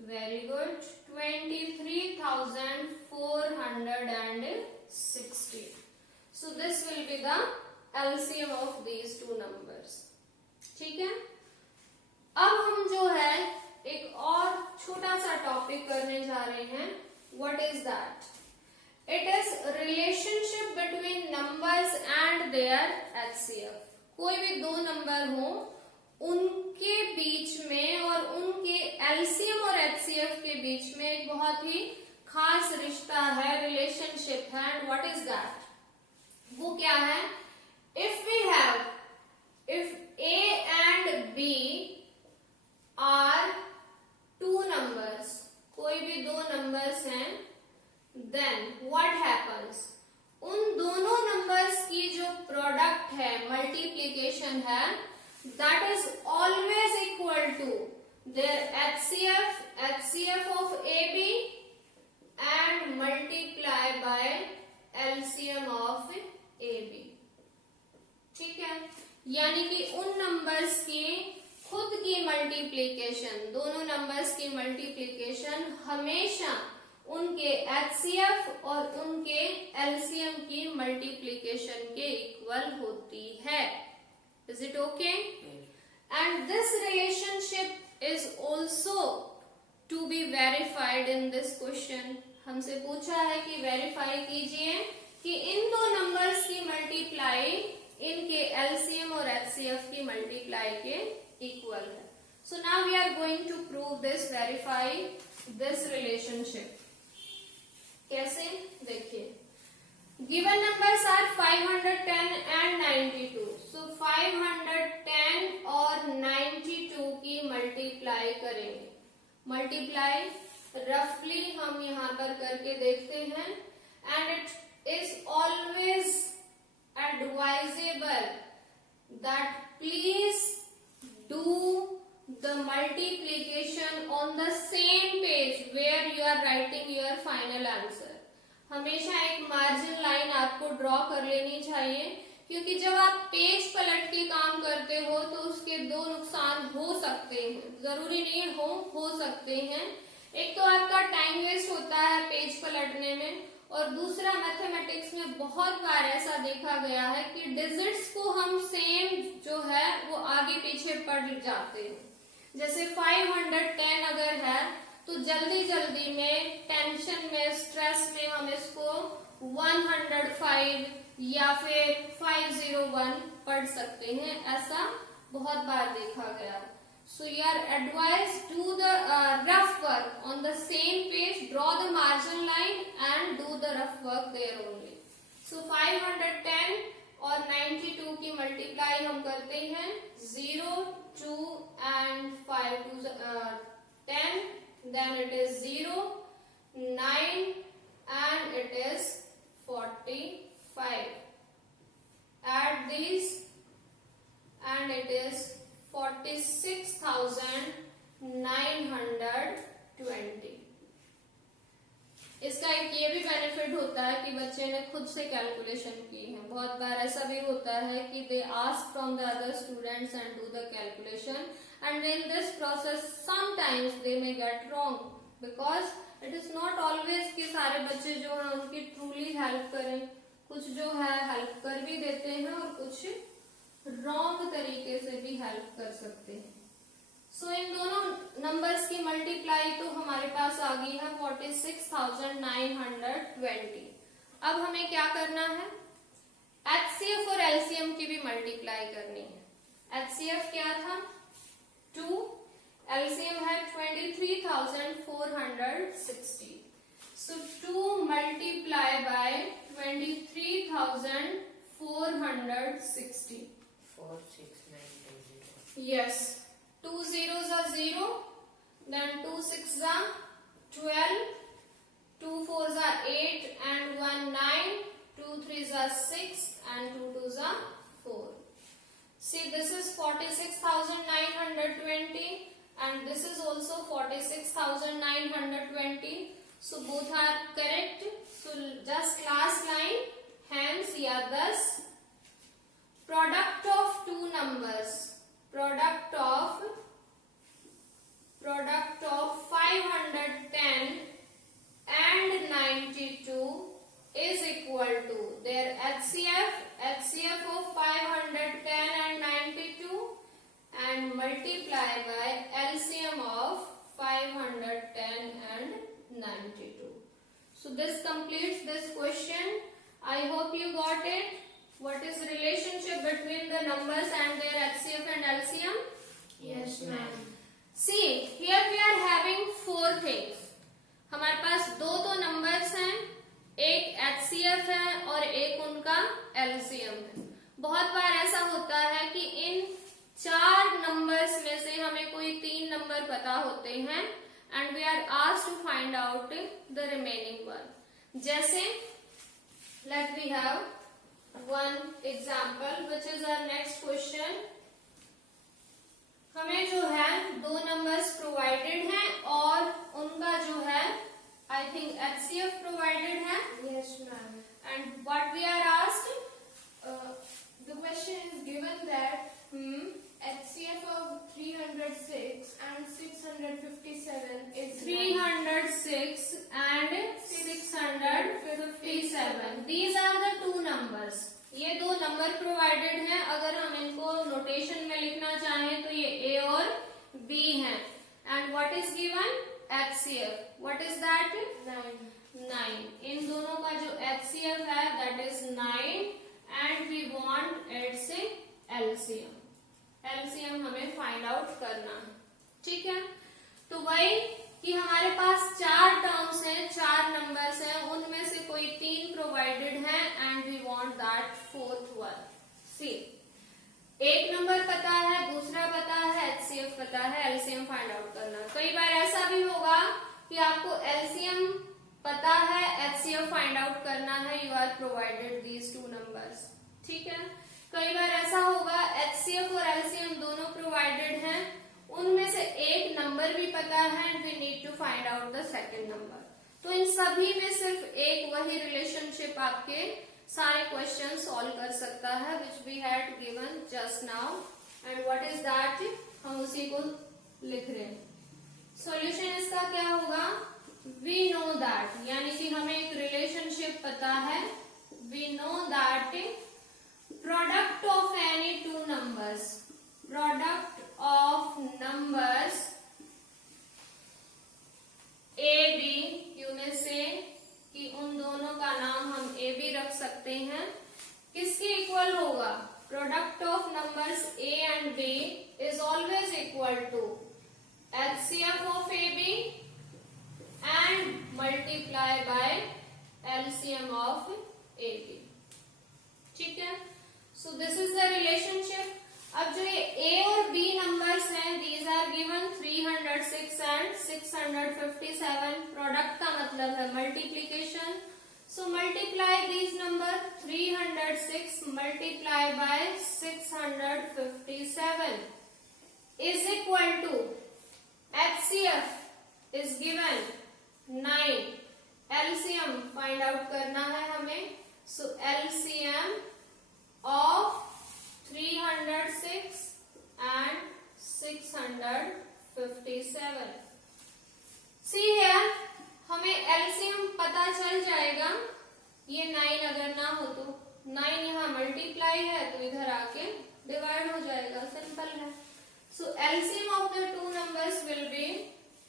very good. 23,460. So this will be the LCM of these two numbers. ठीक है. अब हम जो है एक और छोटा सा टॉपिक करने जा रहे हैं. What is that? It is relationship between numbers and their HCF. कोई भी दो नंबर हो उनके बीच में और उनके एलसीएम और एचसीएफ के बीच में एक बहुत ही खास रिश्ता है, रिलेशनशिप है. And what is that? वो क्या है? If A and B are two numbers, कोई भी दो नंबर्स हैं, देन व्हाट हैपन्स? उन दोनों नंबर्स की जो प्रोडक्ट है, मल्टीप्लीकेशन है, that is always equal to their HCF of AB and multiply by LCM of AB. ठीक है. यानी कि उन नंबर्स की खुद की मल्टीप्लीकेशन, दोनों नंबर्स की मल्टीप्लीकेशन हमेशा उनके HCF और उनके LCM की मल्टीप्लीकेशन के इक्वल होती है. Is it okay? And this relationship is also to be verified in this question. हमसे पूछा है कि वेरीफाई कीजिए कि इन दो नंबर्स की मल्टीप्लाई इनके एलसीएम और एचसीएफ की मल्टीप्लाई के इक्वल है. So now we are going to prove this, verify this relationship. कैसे? देखिए. Given numbers are 510 and 92. So 510 और 92 की मल्टीप्लाई करेंगे. मल्टीप्लाई रफली हम यहाँ पर करके देखते हैं. And it is always advisable that please do the multiplication on the same page where you are writing your final answer. हमेशा एक मार्जिन लाइन आपको ड्रॉ कर लेनी चाहिए क्योंकि जब आप पेज पलट के काम करते हो तो उसके दो नुकसान हो सकते हैं, जरूरी नहीं हो सकते हैं। एक तो आपका टाइम वेस्ट होता है पेज पलटने में, और दूसरा मैथमेटिक्स में बहुत बार ऐसा देखा गया है कि डिजिट्स को हम सेम जो है वो आगे पीछे पढ़ जाते हैं। जैसे 510 अगर है तो जल्दी जल्दी में, टेंशन में, स्ट्रेस में हम इसको 105 या फिर 501 पढ़ सकते हैं, ऐसा बहुत बार देखा गया। So you are advised do the rough work on the same page, draw the margin line and do the rough work there only. So 510 और 92 की मल्टीप्लाई हम करते हैं, 0, 2 and 5 to 10, then it is 0, 9 and it is 45. Add these and it is 46,920. इसका एक ये भी benefit होता है कि बच्चे ने खुद से कैलकुलेशन की है। बहुत बार ऐसा भी होता है कि they ask from the other students and do the calculation, and in this process sometimes they may get wrong, because it is not always कि सारे बच्चे जो है उनकी ट्रूली हेल्प करें। कुछ जो है हेल्प कर भी देते हैं और कुछ रॉन्ग तरीके से भी हेल्प कर सकते हैं। सो इन दोनों नंबर्स की मल्टीप्लाई तो हमारे पास आ गई है 46,920। अब हमें क्या करना है, HCF और LCM की भी मल्टीप्लाई करनी है। HCF क्या था 2, LCM है 23,460। सो 2 multiply by 23,460। 46920. Yes. 2 zeros are 0, then 2 6s are 12, 2 4s are 8 and 1 9, 2 3s are 6 and 2 2s are 4. See, this is 46,920 and this is also 46,920. So both are correct. So just last line, hence या thus product of two numbers, product of 510 and 92 is equal to their HCF of 510 and 92 and multiply by LCM of 510 and 92. So this completes this question. I hope you got it. What is the relationship between the numbers and their HCF and LCM? Yes, ma'am. See, here we are having 4 things. हमारे पास दो numbers हैं, एक HCF है और एक उनका LCM है। बहुत बार ऐसा होता है कि इन 4 नंबर्स में से हमें कोई 3 नंबर पता होते हैं and we are asked to find out the remaining one. जैसे let we have one example which is our next question. हमें जो है 2 नंबर्स प्रोवाइडेड हैं और उनका जो है I think HCF प्रोवाइडेड है। Yes, ma'am. And what we are asked? The question is given that HCF of 306 and 657 is 306 and 657. These are the 2 numbers. ये 2 नंबर प्रोवाइडेड हैं। अगर हम इनको नोटेशन में लिखना चाहें तो ये A और B हैं। And what is given? HCF. What is that? 9. इन दोनों का जो HCF है that is 9 and we want its LCM. LCM हमें फाइंड आउट करना है, ठीक है। तो वही कि हमारे पास 4 टर्म्स हैं, 4 नंबर्स हैं, उनमें से कोई 3 प्रोवाइडेड हैं and we want that 4th one. See, एक नंबर पता है, दूसरा पता है, HCF पता है, LCM फाइंड आउट करना। कई बार ऐसा भी होगा कि आपको LCM पता है, HCF फाइंड आउट करना है, you are provided these 2 numbers, ठीक है। कई बार ऐसा होगा HCF और LCM दोनों प्रोवाइडेड हैं, उनमें से एक नंबर भी पता है and we need to find out the second number. तो इन सभी में सिर्फ एक वही रिलेशनशिप आपके सारे क्वेश्चन सॉल्व कर सकता है, which we had given just now. And what is that, हम उसी को लिख रहे हैं। सॉल्यूशन इसका क्या होगा, वी नो दैट, यानी कि हमें एक रिलेशनशिप पता है, we know that product of any two numbers, product of numbers A B, यू में से कि उन दोनों का नाम हम ए बी रख सकते हैं, किसके इक्वल होगा, product of numbers A and B is always equal to HCF of AB and multiply by LCM of AB। ठीक है, so this is the relationship. अब जो ये A और B नंबर्स हैं, these are given 306 and 657। Product का मतलब है multiplication, so multiply these number, 306 multiply by 657 is equal to HCF is given 9, LCM find out करना है हमें, so LCM of 306 and 657। See here, हमें LCM पता चल जाएगा, ये 9 अगर ना हो तो 9 यहाँ मल्टीप्लाई है तो इधर आके डिवाइड हो जाएगा, सिंपल है। So LCM of the two numbers will be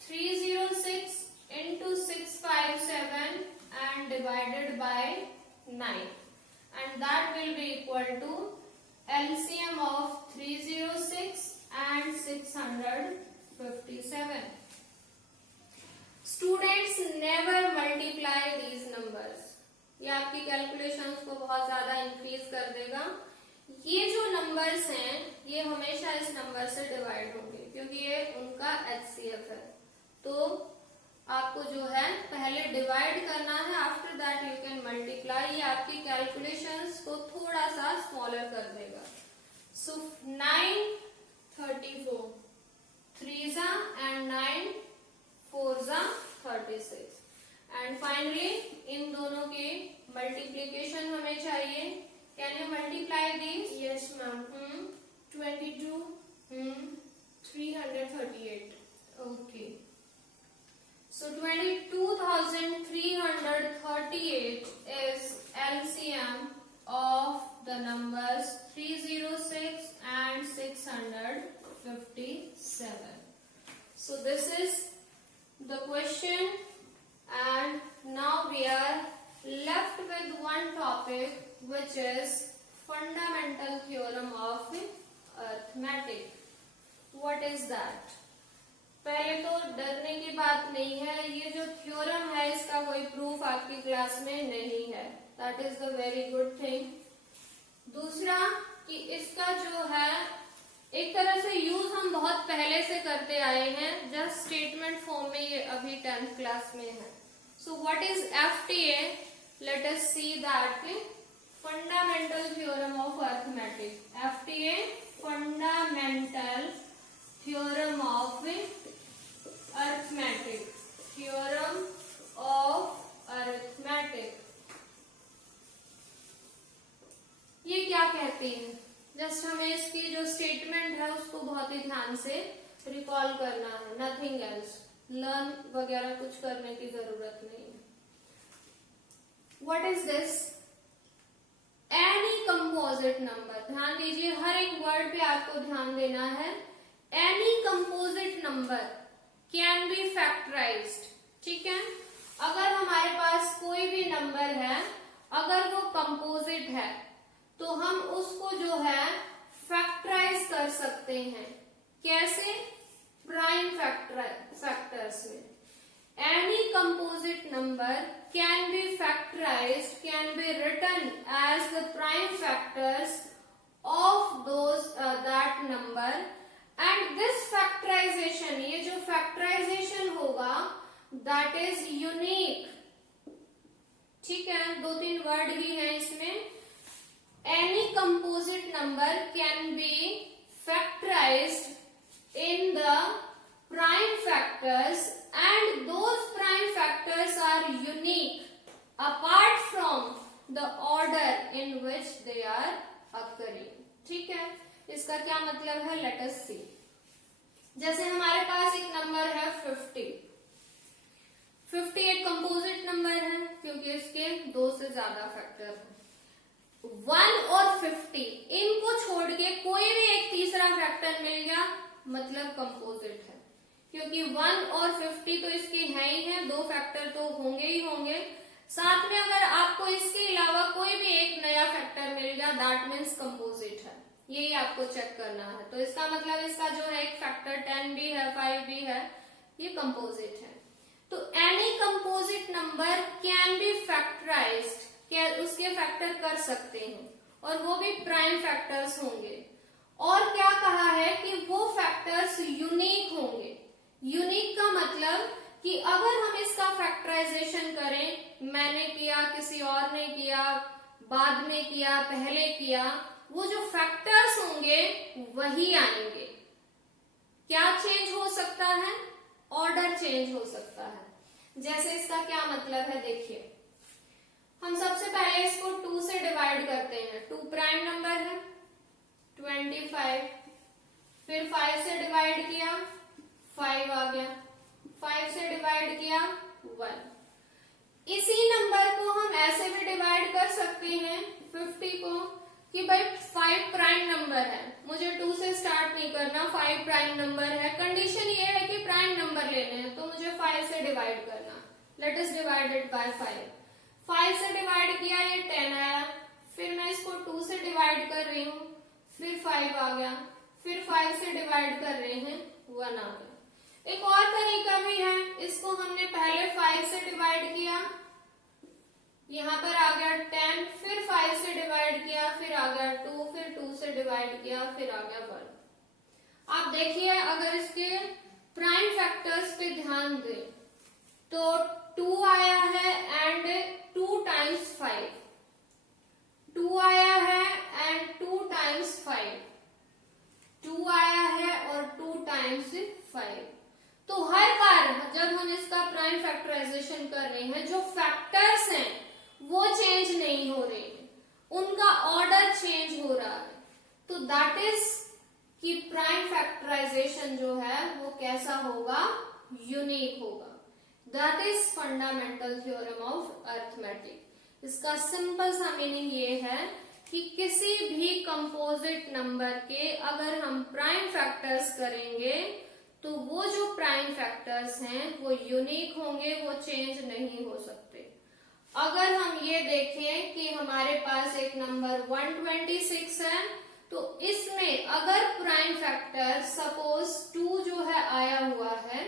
306 into 657 and divided by 9, and that will be equal to LCM of 306 and 657। Students never multiply these numbers, ये आपकी कैलकुलेशंस को बहुत ज्यादा इंक्रीज कर देगा। ये जो नंबर्स हैं ये हमेशा इस नंबर से डिवाइड होंगे क्योंकि ये उनका HCF है, तो आपको जो है पहले डिवाइड करना है, after that you can multiply. ये आपकी कैलकुलेशंस को थोड़ा सा स्मॉलर कर देगा। सो 9 34 3 and 9 4 36, एंड फाइनली इन दोनों के मल्टीप्लीकेशन हमें चाहिए। Can you multiply these? Yes, ma'am. 22 338। Okay. So 22,338 is LCM of the numbers 306 and 657. So this is the question, and now we are left with one topic, which is fundamental theorem of arithmetic। What is that? पहले तो डरने की बात नहीं है, ये जो theorem है इसका कोई प्रूफ आपकी क्लास में नहीं है, that is the very good thing. दूसरा कि इसका जो है एक तरह से यूज हम बहुत पहले से करते आए हैं, जस्ट स्टेटमेंट फॉर्म में ये अभी 10th क्लास में है। So what is FTA? Let us see that fundamental theorem of arithmetic। FTA, fundamental theorem of arithmetic, theorem of arithmetic। ये क्या कहती है, जस्ट हमें इसकी जो स्टेटमेंट है उसको बहुत ही ध्यान से रिकॉल करना है, नथिंग एल्स, लर्न वगैरह कुछ करने की जरूरत नहीं है। What is this? Any composite number, ध्यान दीजिए हर एक वर्ड पे आपको ध्यान देना है। Any composite number can be factorised, ठीक है। अगर हमारे पास कोई भी नंबर है, अगर वो कंपोजिट है तो हम उसको जो है फैक्टराइज कर सकते हैं। कैसे? प्राइम फैक्टर्स में। Any composite number can be factorized, can be written as the prime factors of those that number, and this factorization, ये जो factorization होगा that is unique, ठीक है। 2-3 वर्ड ही हैं इसमें। Any composite number can be factorized in the prime factors, and those prime factors are unique apart from the order इसका क्या मतलब है, लेट अस सी। जैसे हमारे पास एक नंबर है 50। 50 एक कंपोजिट नंबर है क्योंकि इसके 2 से ज्यादा फैक्टर हैं। 1 और 50 इनको छोड़ के कोई भी एक तीसरा फैक्टर मिल गया मतलब कंपोजिट है, क्योंकि 1 और 50 तो इसके हैं ही हैं, 2 फैक्टर तो होंगे ही होंगे। साथ में अगर आपको इसके अलावा कोई भी एक नया फैक्टर मिल गया दैट मीन्स कंपोजिट है, यही आपको चेक करना है। तो इसका मतलब इसका जो है एक फैक्टर 10 भी है, 5 भी है, ये कंपोजिट है। तो any composite number can be factorised, क्या उसके फैक्टर कर सकते हैं और वो भी प्राइम फैक्टर्स होंगे। और क्या कहा है कि वो फैक्टर्स यूनिक होंगे। यूनिक का मतलब कि अगर हम इसका फैक्टराइजेशन करें, मैंने किया, किसी और ने किया, बाद में किया, पहले किया, वो जो फैक्टर्स होंगे वही आएंगे। क्या चेंज हो सकता है, ऑर्डर चेंज हो सकता है। जैसे इसका क्या मतलब है देखिए, हम सबसे पहले इसको 2 से डिवाइड करते हैं। 2 प्राइम नंबर है, 25, फिर 5 से डिवाइड किया 5 आ गया, 5 से डिवाइड किया 1। इसी नंबर को हम ऐसे भी डिवाइड कर सकते हैं 50 को कि भाई 5 प्राइम नंबर है, मुझे 2 से स्टार्ट नहीं करना, 5 प्राइम नंबर है, कंडीशन ये है कि प्राइम नंबर लेने हैं तो मुझे 5 से डिवाइड करना। Let us divide it by 5। 5 से डिवाइड किया, ये 10 आया, फिर मैं इसको 2 से डिवाइड कर रही हूँ, फिर 5 आ गया, फिर 5 से डिवाइड कर रहे हैं 1 आ गया। एक और तरीका भी है, इसको हमने पहले 5 से डिवाइड किया, यहाँ पर आ गया 10, फिर 5 से डिवाइड किया, फिर आ गया 2, फिर 2 से डिवाइड किया, फिर आ गया 1। आप देखिए अगर इसके प्राइम फैक्टर्स पे ध्यान दें तो 2 आया है एंड 2 टाइम्स 5, 2 आया है एंड 2 टाइम्स 5, 2 आया है और 2 टाइम्स 5। तो हर बार जब हम इसका प्राइम फैक्टराइजेशन कर रहे हैं, जो फैक्टर्स हैं वो चेंज नहीं हो रहे हैं, उनका ऑर्डर चेंज हो रहा है। तो दैट इज कि प्राइम फैक्टराइजेशन जो है वो कैसा होगा, यूनिक होगा। That is fundamental theorem of arithmetic. इसका सिंपल सा मीनिंग ये है कि किसी भी कंपोजिट नंबर के अगर हम प्राइम फैक्टर्स करेंगे तो वो जो प्राइम फैक्टर्स हैं वो यूनिक होंगे, वो चेंज नहीं हो सकते। अगर हम ये देखें कि हमारे पास एक नंबर 126 है, तो इसमें अगर प्राइम फैक्टर सपोज 2 जो है आया हुआ है,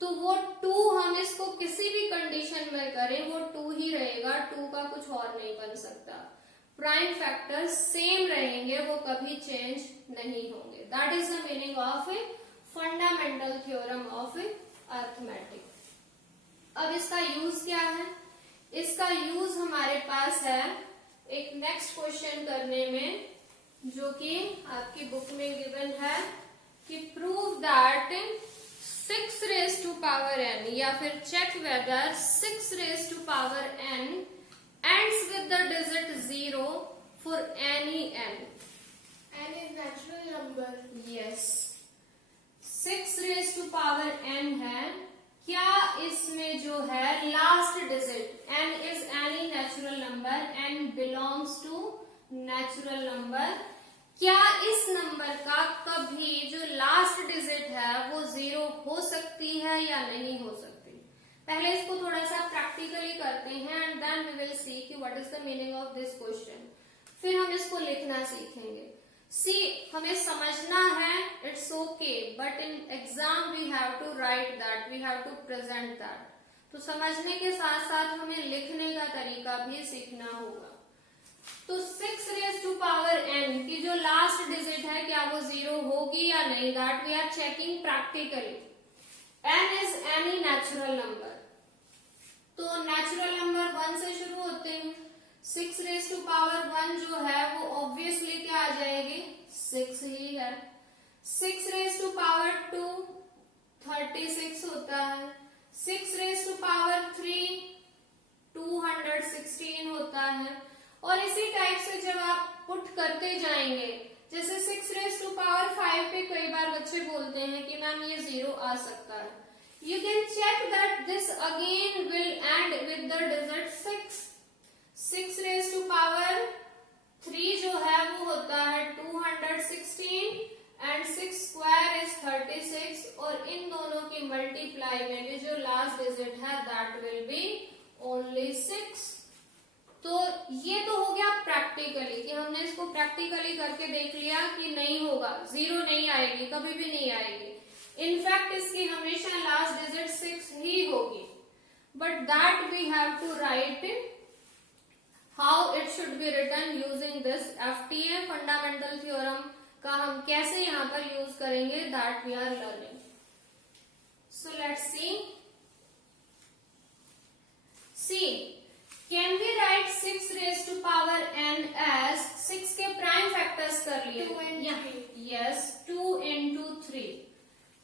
तो वो 2 हम इसको किसी भी कंडीशन में करें वो 2 ही रहेगा, 2 का कुछ और नहीं बन सकता। प्राइम फैक्टर्स सेम रहेंगे, वो कभी चेंज नहीं होंगे। That is the meaning of a fundamental theorem of arithmetic. अब इसका यूज क्या है, इसका यूज हमारे पास है एक नेक्स्ट क्वेश्चन करने में, जो कि आपकी बुक में गिवन है कि prove that 6 raised to power n, या फिर check whether 6 raised to power n ends with the digit 0 for any n. N is natural number. Yes. 6 raised to power n है, क्या इसमें जो है last digit n is any natural number, n belongs to natural number, क्या इस number का कभी जो लास्ट डिजिट है वो 0 हो सकती है या नहीं हो सकती। पहले इसको थोड़ा सा प्रैक्टिकली करते हैं and then we will see कि what is the meaning of this question. फिर हम इसको लिखना सीखेंगे। सी हमें समझना है, it's okay, but in exam we have to write that, we have to present that. तो समझने के साथ साथ हमें लिखने का तरीका भी सीखना होगा। तो 6 raised to power n की जो लास्ट डिजिट है क्या वो 0 होगी या नहीं, that we are checking practically. n is any natural number, तो नेचुरल नंबर 1 से शुरू होते हैं। 6 raised to power 1 जो है वो ऑब्वियसली क्या आ जाएगी, 6 ही है। 6 raised to power 2 36 होता है। 6 raised to power 3 216 होता है। और इसी टाइप से जब आप पुट करते जाएंगे जैसे 6 रेज टू पावर 5 पे कई बार बच्चे बोलते हैं कि मैम ये 0 आ सकता है. You can check that this again will end with the digit 6. 6 raised to power 3 जो है वो होता है 216 एंड 6 स्क्वायर इज 36 और इन दोनों की मल्टीप्लाई में भी जो लास्ट डिजिट है दैट विल बी ओनली 6. तो ये तो हो गया प्रैक्टिकली कि हमने इसको प्रैक्टिकली करके देख लिया कि नहीं होगा, 0 नहीं आएगी, कभी भी नहीं आएगी. इनफैक्ट इसकी हमेशा लास्ट डिजिट 6 ही होगी. But that we have to write how it should be written using this FTA fundamental theorem का हम कैसे यहाँ पर यूज करेंगे that we are learning. So let's see can we write 6 raise to power n as 6 के prime factors कर लिए. 2 and 3. Yes 2 into 3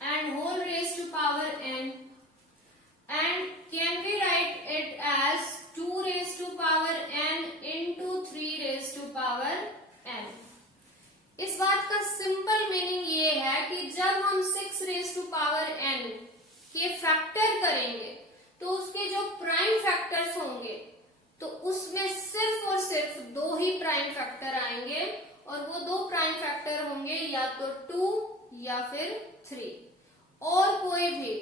and whole raised to power n, and can we write it as 2 raised to power n into 3 raised to power n. इस बात का simple meaning ये है कि जब हम 6 रेज टू पावर n के फैक्टर करेंगे तो उसके जो प्राइम फैक्टर्स होंगे तो उसमें सिर्फ और सिर्फ 2 ही प्राइम फैक्टर आएंगे और वो 2 प्राइम फैक्टर होंगे या तो 2 या फिर 3 और कोई भी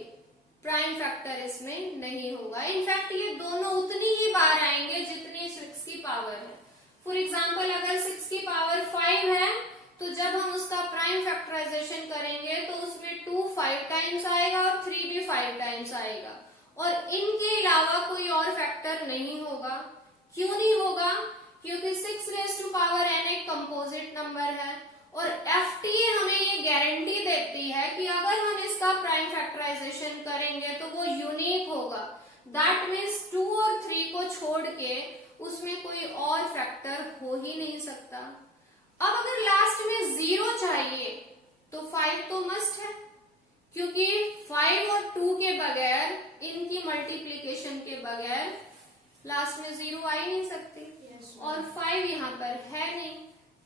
प्राइम फैक्टर इसमें नहीं होगा. इनफैक्ट ये दोनों उतनी ही बार आएंगे जितनी 6 की पावर है. फॉर एग्जांपल अगर 6 की पावर 5 है तो जब हम उसका प्राइम फैक्टराइजेशन करेंगे तो उसमें 2 5 टाइम्स आएगा और 3 भी 5 टाइम्स आएगा और इनके अलावा कोई और फैक्टर नहीं होगा. क्यों नहीं होगा? क्योंकि 6 रेज टू पावर n एक कंपोजिट नंबर है और एफटीए हमें ये गारंटी देती है कि अगर हम इसका प्राइम फैक्टराइजेशन करेंगे तो वो यूनिक होगा. दैट मीन्स 2 और 3 को छोड़ के उसमें कोई और फैक्टर हो ही नहीं सकता. अब अगर लास्ट में 0 चाहिए तो 5 तो मस्ट है क्योंकि 5 और 2 के बगैर इनकी मल्टीप्लीकेशन के बगैर लास्ट में 0 आ ही नहीं सकती. और 5 यहाँ पर है नहीं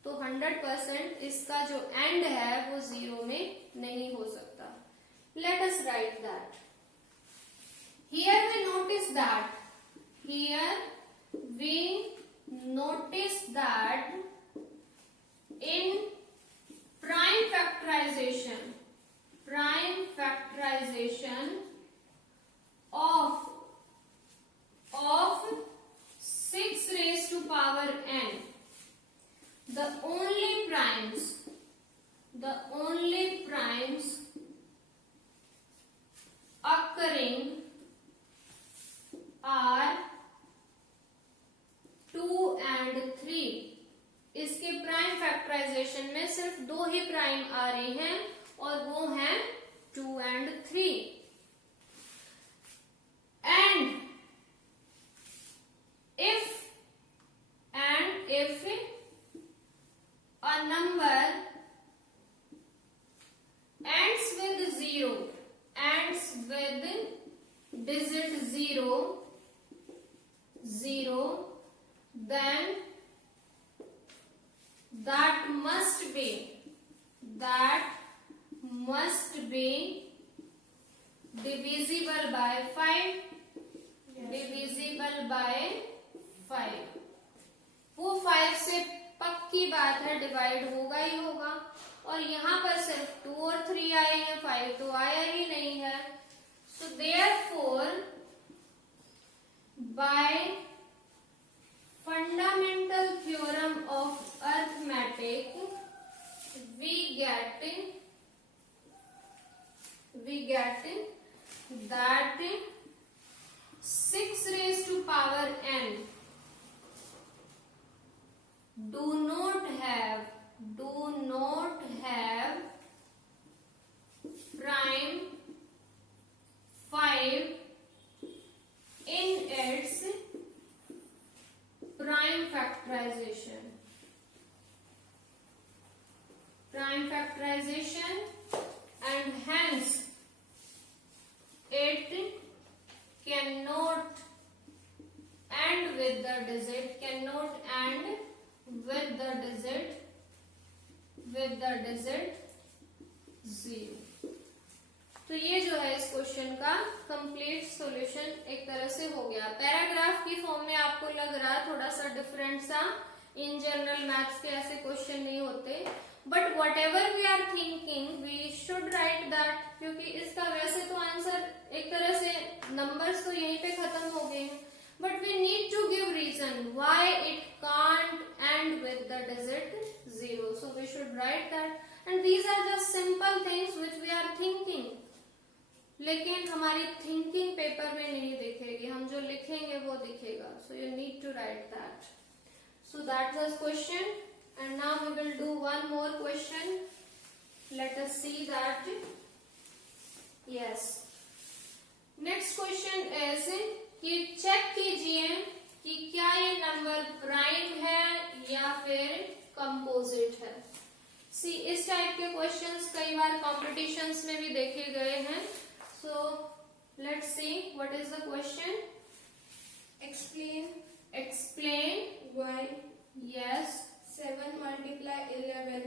तो 100% इसका जो एंड है वो 0 में नहीं हो सकता. Let us write that. Here we notice that in prime factorization of 6 raised to power n, the only primes occurring are 2 and 3. इसके प्राइम फैक्टराइजेशन में सिर्फ 2 ही प्राइम आ रहे हैं और वो हैं 2 and 3. And if a number ends with digit 0, then that must be divisible by 5. divisible by 5. वो 5 से पक्की बात है डिवाइड होगा ही होगा और यहाँ पर सिर्फ 2 और 3 आए हैं, 5 तो आया ही नहीं है. So therefore by fundamental theorem of arithmetic we get that 6 raised to power n do not have prime 5 in its prime factorization and hence it cannot end with the digit with the digit 0। तो ये जो है इस question का complete solution एक तरह से हो गया। पैराग्राफ की फॉर्म में आपको लग रहा है थोड़ा सा डिफरेंट सा, इन जनरल मैथ्स के ऐसे क्वेश्चन नहीं होते, but whatever we are thinking we should write that, क्योंकि इसका वैसे तो आंसर एक तरह से नंबर्स तो यहीं पे खत्म हो गए हैं, but we need to give reason why it can't end with the digit 0, so we should write that, and these are just simple things which we are thinking, लेकिन हमारी थिंकिंग पेपर में नहीं दिखेगी, हम जो लिखेंगे वो दिखेगा, so you need to write that. So that was question, and now we will do one more question. Let us see that. Yes. Next question is कि चेक कीजिए कि क्या ये नंबर प्राइम है या फिर कंपोजिट है। सी इस टाइप के क्वेश्चंस कई बार कॉम्पिटिशन्स में भी देखे गए हैं। So let's see what is the question. Explain why yes 7 multiply 11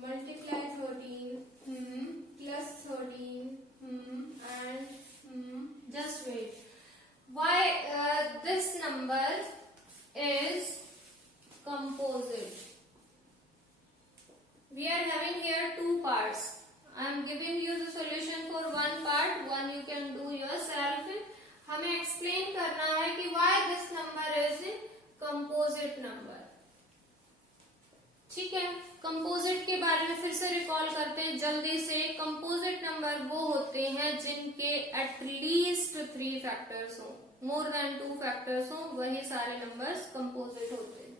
multiply 13 plus 13 and just wait, why this number is composite. We are having here two parts. I am giving you the solution for one part, one you can do yourself. हमें explain करना है कि why this number is composite number. ठीक है, composite के बारे में फिर से रिकॉल करते हैं जल्दी से। कंपोजिट नंबर वो होते हैं जिनके एटलीस्ट 3 फैक्टर्स हो, मोर देन 2 फैक्टर्स हो, वही सारे नंबर्स कंपोजिट होते हैं।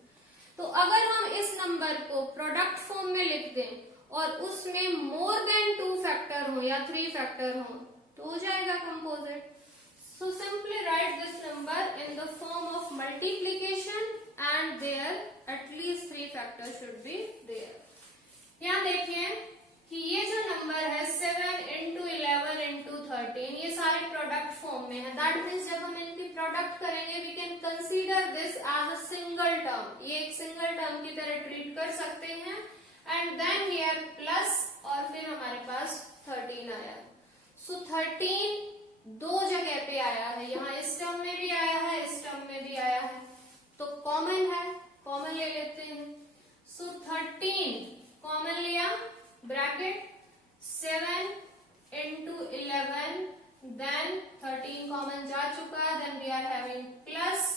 तो अगर हम इस नंबर को प्रोडक्ट फॉर्म में लिख दें और उसमें मोर देन 2 फैक्टर हो या 3 फैक्टर हो तो हो जाएगा composite. So simply write this number in the form of multiplication and there at least 3 factors should be there. यहाँ देखिए कि ये जो नंबर है 7 into 11 into 13 ये सारे प्रोडक्ट फॉर्म में है। That means जब हम इनकी प्रोडक्ट करेंगे we can consider this as a single term, ये एक सिंगल टर्म की तरह ट्रीट कर सकते हैं। And then here plus और फिर हमारे पास 13 आया। So 13 दो जगह पे आया है, यहाँ इस टर्म में भी आया है, इस टर्म में भी आया है, तो कॉमन है, कॉमन ले लेते हैं। सो 13 कॉमन लिया, ब्रैकेट 7 into 11 देन 13 कॉमन जा चुका है, then we are having plus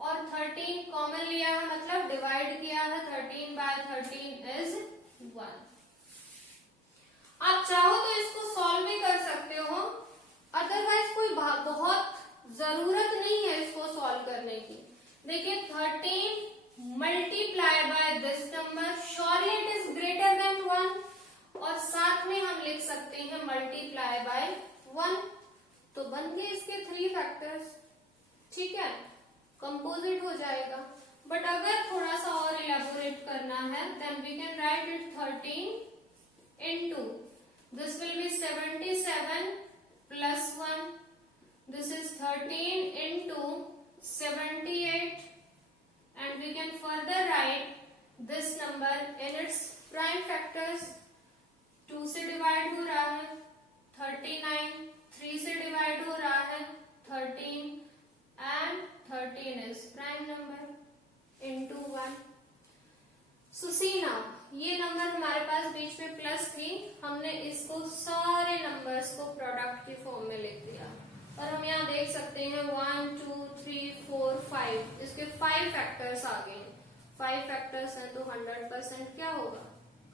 और 13 कॉमन लिया है मतलब डिवाइड किया है, 13 by 13 is 1। आप चाहो तो इसको सॉल्व भी कर सकते हो, अदरवाइज कोई बहुत जरूरत नहीं है इसको सॉल्व करने की। देखिए 13 multiply by this number, surely it is greater than 1 और साथ में हम लिख सकते हैं मल्टीप्लाई बाय 1, तो बन गए इसके 3 फैक्टर्स। ठीक है, कंपोजिट हो जाएगा। बट अगर थोड़ा सा और इलेबोरेट करना है then we can write it 13 into this will be 77 plus 1, this is 13 into 78 and we can further write this number in its prime factors। 2 से डिवाइड हो रहा है 39, 3 से डिवाइड हो रहा है 13 and 13 is prime number into 1। So see now, ये number हमारे पास बीच में प्लस थी, हमने इसको सारे नंबर्स को प्रोडक्ट की फॉर्म में लिख दिया और हम यहाँ देख सकते हैं 1 2 3 4 5, इसके 5 फैक्टर्स आ गए। 5 फैक्टर्स हैं तो 100% क्या होगा,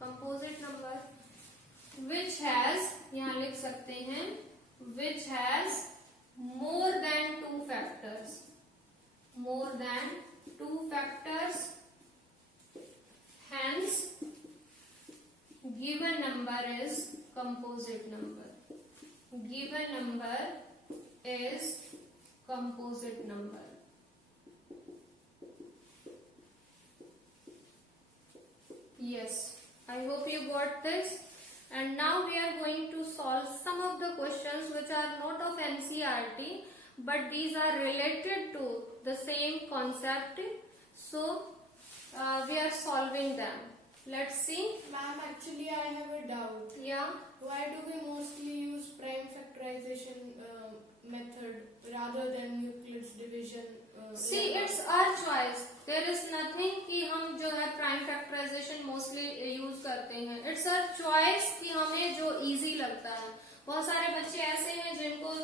कंपोजिट नंबर विच हैज, यहाँ लिख सकते हैं which has more than 2 factors, more than 2 factors, hence given number is composite number, given number is composite number। Yes, I hope you got this, and now we are going to solve some of the questions which are not of NCERT but these are related to the same concept, so we are solving them। Let's see. Ma'am, actually I have a doubt. Yeah. Why do we mostly use prime factorization method rather than Euclid's division? See, it's our choice. There is nothing कि हम जो है prime factorisation mostly use करते हैं. It's our choice कि हमें जो easy लगता है. बहुत सारे बच्चे ऐसे हैं जिनको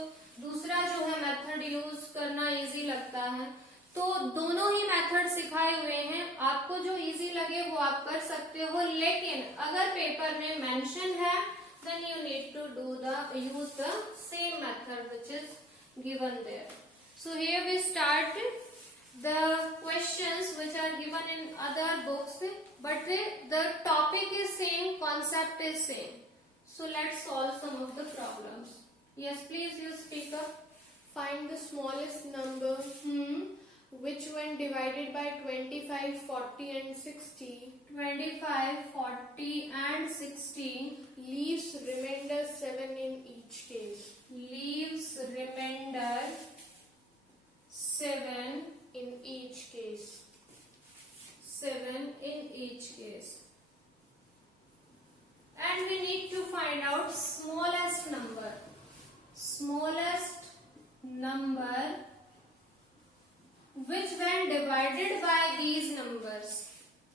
दूसरा जो है मेथड यूज करना इजी लगता है. तो दोनों ही मेथड सिखाए हुए हैं. आपको जो इजी लगे वो आप कर सकते हो. लेकिन अगर पेपर में मेंशन है then you need to use the same method which is given there. So here we start the questions which are given in other books, but the topic is same, concept is same. So let's solve some of the problems. Yes, please, you speak up. Find the smallest number which when divided by 25, 40 and 60 25, 40 and 60 leaves remainder 7 in each case. leaves remainder 7 In each case. 7 in each case. And we need to find out smallest number. Smallest number which when divided by these numbers.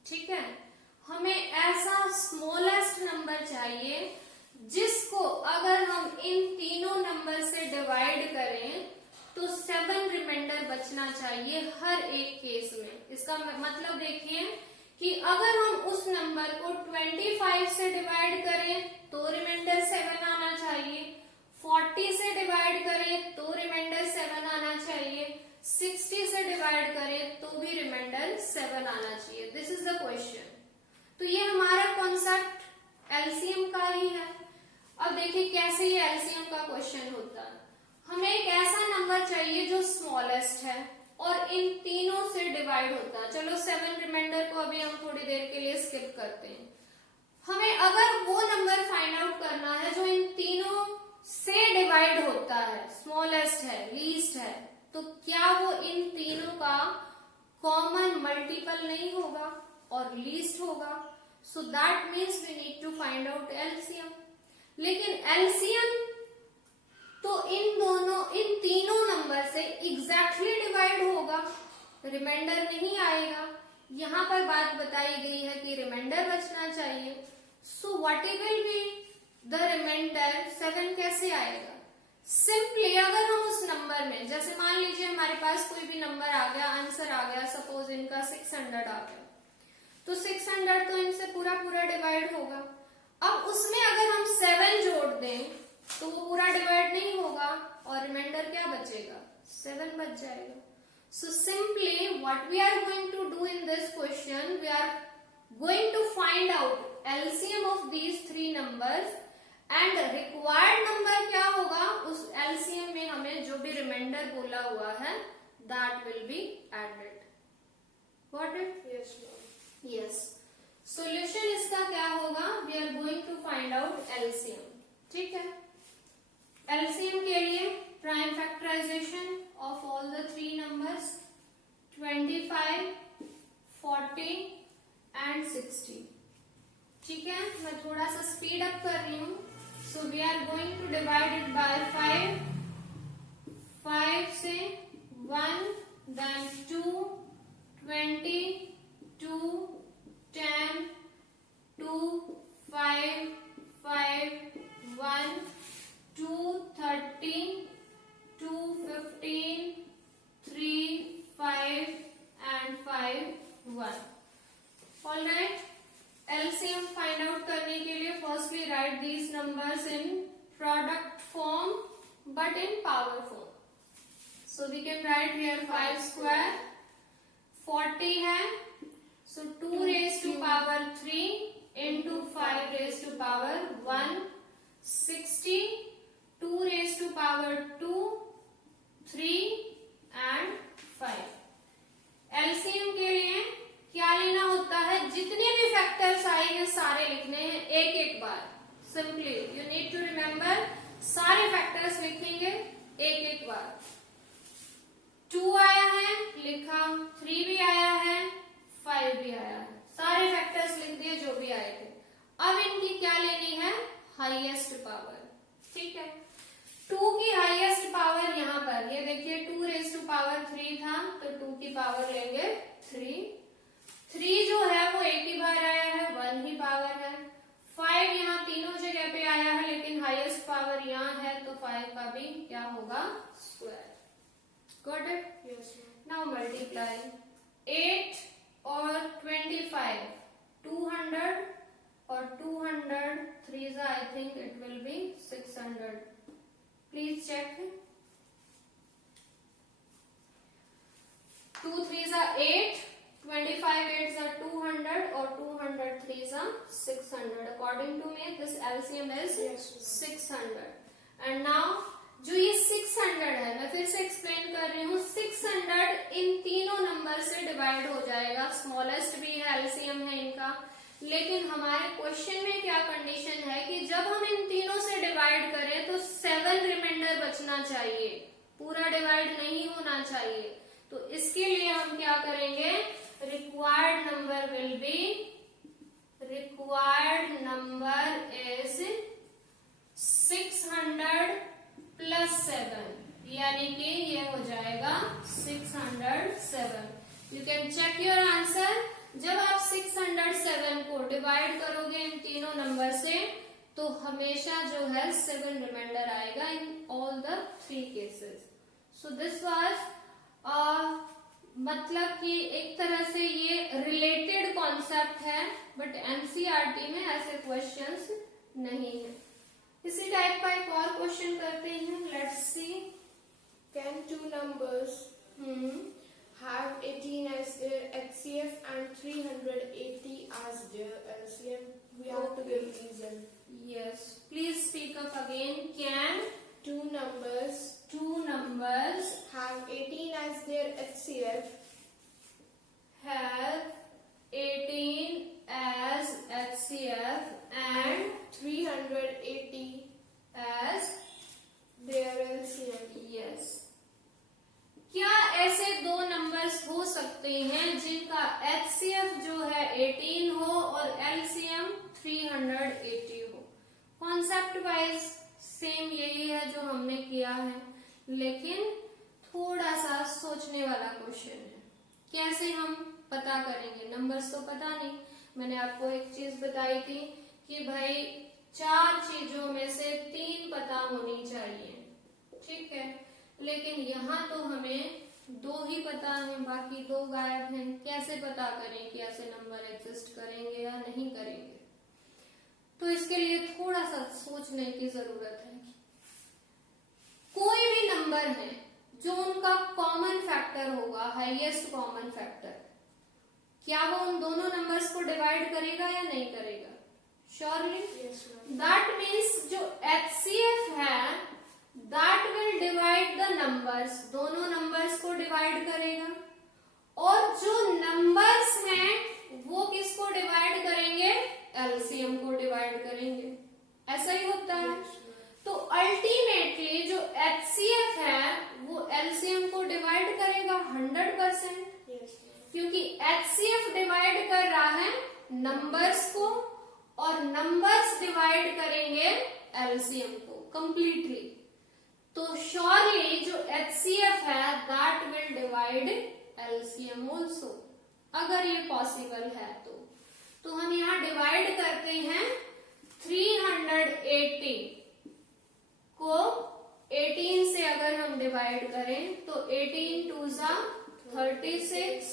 ठीक है, हमें ऐसा smallest number चाहिए जिसको अगर हम इन तीनों number से डिवाइड करें तो 7 रिमाइंडर बचना चाहिए हर एक केस में. इसका मतलब देखिए कि अगर हम उस नंबर को 25 से डिवाइड करें तो रिमाइंडर 7 आना चाहिए, 40 से डिवाइड करें तो रिमाइंडर 7 आना चाहिए, 60 से डिवाइड करें तो भी रिमाइंडर 7 आना चाहिए. This is the question. तो ये हमारा कॉन्सेप्ट एलसीएम का ही है. अब देखिए कैसे ये एलसीएम का क्वेश्चन होता है. हमें एक ऐसा नंबर चाहिए जो स्मॉलेस्ट है और इन तीनों से डिवाइड होता है. चलो 7 रिमाइंडर को अभी हम थोड़ी देर के लिए स्किप करते हैं. हमें अगर वो नंबर फाइंड आउट करना है जो इन तीनों से डिवाइड होता है, स्मॉलेस्ट है, लीस्ट है, तो क्या वो इन तीनों का कॉमन मल्टीपल नहीं होगा और लीस्ट होगा. So that means we need to find out LCM. लेकिन एलसीएम तो इन तीनों नंबर से एग्जैक्टली डिवाइड होगा, रिमाइंडर नहीं आएगा. यहां पर बात बताई गई है कि रिमाइंडर बचना चाहिए. So what will be the remainder? 7 कैसे आएगा? सिंपली अगर हम उस नंबर में, जैसे मान लीजिए हमारे पास कोई भी नंबर आ गया, आंसर आ गया, सपोज इनका 600 आ गया, तो 600 तो इनसे पूरा डिवाइड होगा. अब उसमें अगर हम 7 जोड़ दें तो वो पूरा डिवाइड नहीं होगा और रिमाइंडर क्या बचेगा? 7 बच जाएगा. So simply what we are going to do in this question, we are going to find out LCM of these 3 numbers and required number क्या होगा उस एलसीएम में. हमें जो भी रिमाइंडर बोला हुआ है that will be added. Got it? Yes, ma'am. Yes. Solution इसका क्या होगा? We are going to find out LCM. ठीक है, एलसीएम के लिए prime factorization of all the 3 numbers 25, 40 and 60. ठीक है, मैं थोड़ा सा स्पीड अप कर रही हूँ. So we are going to divide it by 5 से 1, देन 2, 20, 2, 10, 2, 5, 1, 2, 13, 2, 15, 3, 5 and 5, 1. All right. LCM find out करने के लिए firstly write these numbers in product form but in power form. So we can write here 5 square, 40 है, so 2 raised to power 3 into 5 raised to power 1, 60, 2 raised to power 2, 3 and 5. LCM के लिए क्या लेना होता है? जितने भी फैक्टर्स आए हैं सारे लिखने हैं एक एक बार. Simply you need to remember, सारे फैक्टर्स लिखेंगे एक एक बार. 2 आया है लिखा, 3 भी आया है, 5 भी आया है, सारे फैक्टर्स लिख दिए जो भी अब इनकी क्या लेनी है, हाईएस्ट पावर। ठीक है, 2 की हाईएस्ट पावर यहाँ पर ये देखिए 2 रेज टू पावर 3 था, तो 2 की पावर लेंगे 3 जो है वो एक ही बार आया है, 1 ही पावर है। 5 यहाँ तीनों जगह पे आया है, लेकिन हाईएस्ट पावर यहाँ है, तो 5 का भी क्या होगा, square. Got it? Yes, ma'am. Now multiply 8 और 25, 200 और 200 3 I think it will be 600. Please check. 2 3s are 8, 25 8s are 200 और 200 3s are 600. According to me, this LCM is Yes, ma'am. 600. And now जो ये 600 है, मैं फिर से एक्सप्लेन कर रही हूँ, 600 इन तीनों नंबर से डिवाइड हो जाएगा। स्मॉलेस्ट भी है, एलसीएम है इनका, लेकिन हमारे क्वेश्चन में क्या कंडीशन है कि जब हम इन तीनों से डिवाइड करें तो 7 रिमाइंडर बचना चाहिए, पूरा डिवाइड नहीं होना चाहिए। तो इसके लिए हम क्या करेंगे, required number will be, required number is 600 plus 7, यानी कि ये हो जाएगा 607। You can check your answer. जब आप 607 को डिवाइड करोगे इन तीनों नंबर से, तो हमेशा जो है 7 रिमाइंडर आएगा in all the 3 cases. So this was मतलब कि एक तरह से ये रिलेटेड कॉन्सेप्ट है, बट एनसीईआरटी में ऐसे क्वेश्चंस नहीं है। इसी टाइप का एक और क्वेश्चन करते हैं, let's see. Can two numbers have 18 as their HCF and 380 as their LCM? We have to give reason. Yes, please speak up again. Can Two numbers two numbers have 18 as their HCF have 18 as HCF and 380 as their LCM? yes? क्या ऐसे दो numbers हो सकते हैं जिनका HCF जो है 18 हो और LCM 380 हो? कॉन्सेप्ट वाइज सेम यही है जो हमने किया है, लेकिन थोड़ा सा सोचने वाला क्वेश्चन है। कैसे हम पता करेंगे, नंबर्स तो पता नहीं। मैंने आपको एक चीज बताई थी कि भाई 4 चीजों में से 3 पता होनी चाहिए, ठीक है, लेकिन यहाँ तो हमें 2 ही पता है, बाकी 2 गायब हैं। कैसे पता करें कि ऐसे नंबर एग्जिस्ट करेंगे या नहीं करेंगे? तो इसके लिए थोड़ा सा सोचने की जरूरत है। कोई भी नंबर है जो उनका कॉमन फैक्टर होगा, हाईएस्ट कॉमन फैक्टर, क्या वो उन दोनों नंबर्स को डिवाइड करेगा या नहीं करेगा? Surely. Yes, ma'am. That means जो HCF है that will divide the numbers, दोनों नंबर्स को डिवाइड करेगा, और जो नंबर्स हैं वो किसको डिवाइड करेंगे? LCM को डिवाइड करेंगे। ऐसा ही होता है। Yes, ma'am. तो अल्टीमेटली जो HCF है वो LCM को डिवाइड करेगा 100%, Yes, ma'am. क्योंकि HCF डिवाइड कर रहा है नंबर्स को और नंबर्स डिवाइड करेंगे LCM को कंप्लीटली। तो श्योरली जो HCF है that will divide LCM also, अगर ये पॉसिबल है तो हम यहाँ डिवाइड करते हैं 380 को 18 से अगर हम डिवाइड करें तो 18 2 जा 36,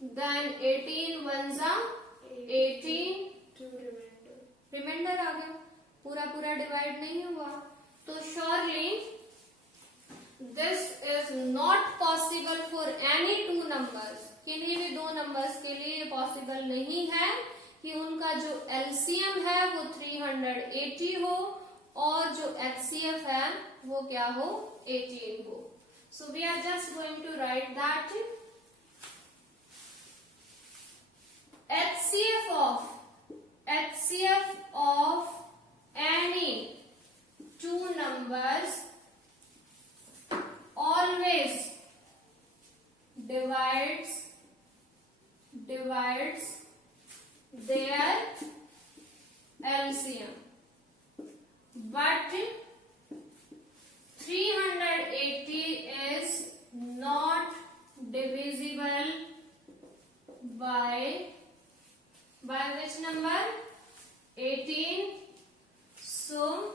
देन 18 1 जा 18, Two remainder. रिमाइंडर आ गया, पूरा डिवाइड नहीं हुआ। तो surely this is not possible for any 2 numbers, किन्हीं भी 2 नंबर्स के लिए ये पॉसिबल नहीं है कि उनका जो LCM है वो 380 हो और जो HCF है वो क्या हो, 18 हो। So we are just going to write that HCF of any 2 numbers always divides their LCM. But 380 is not divisible by which number? 18. So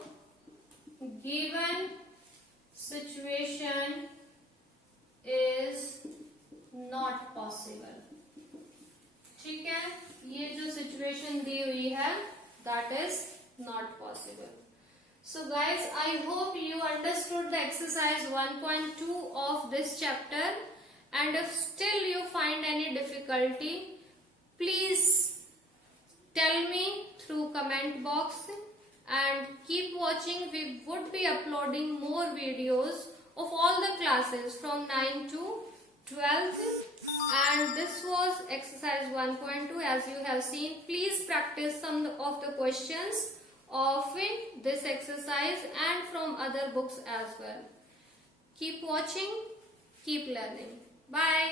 given situation is not possible. ठीक है, ये जो सिचुएशन दी हुई है that is not possible. So guys, I hope you understood the exercise 1.2 of this chapter, and if still you find any difficulty, please tell me through comment box, and keep watching. We would be uploading more videos of all the classes from 9 to 12th, and this was exercise 1.2 as you have seen. Please practice some of the questions of this exercise and from other books as well. Keep watching, keep learning. Bye.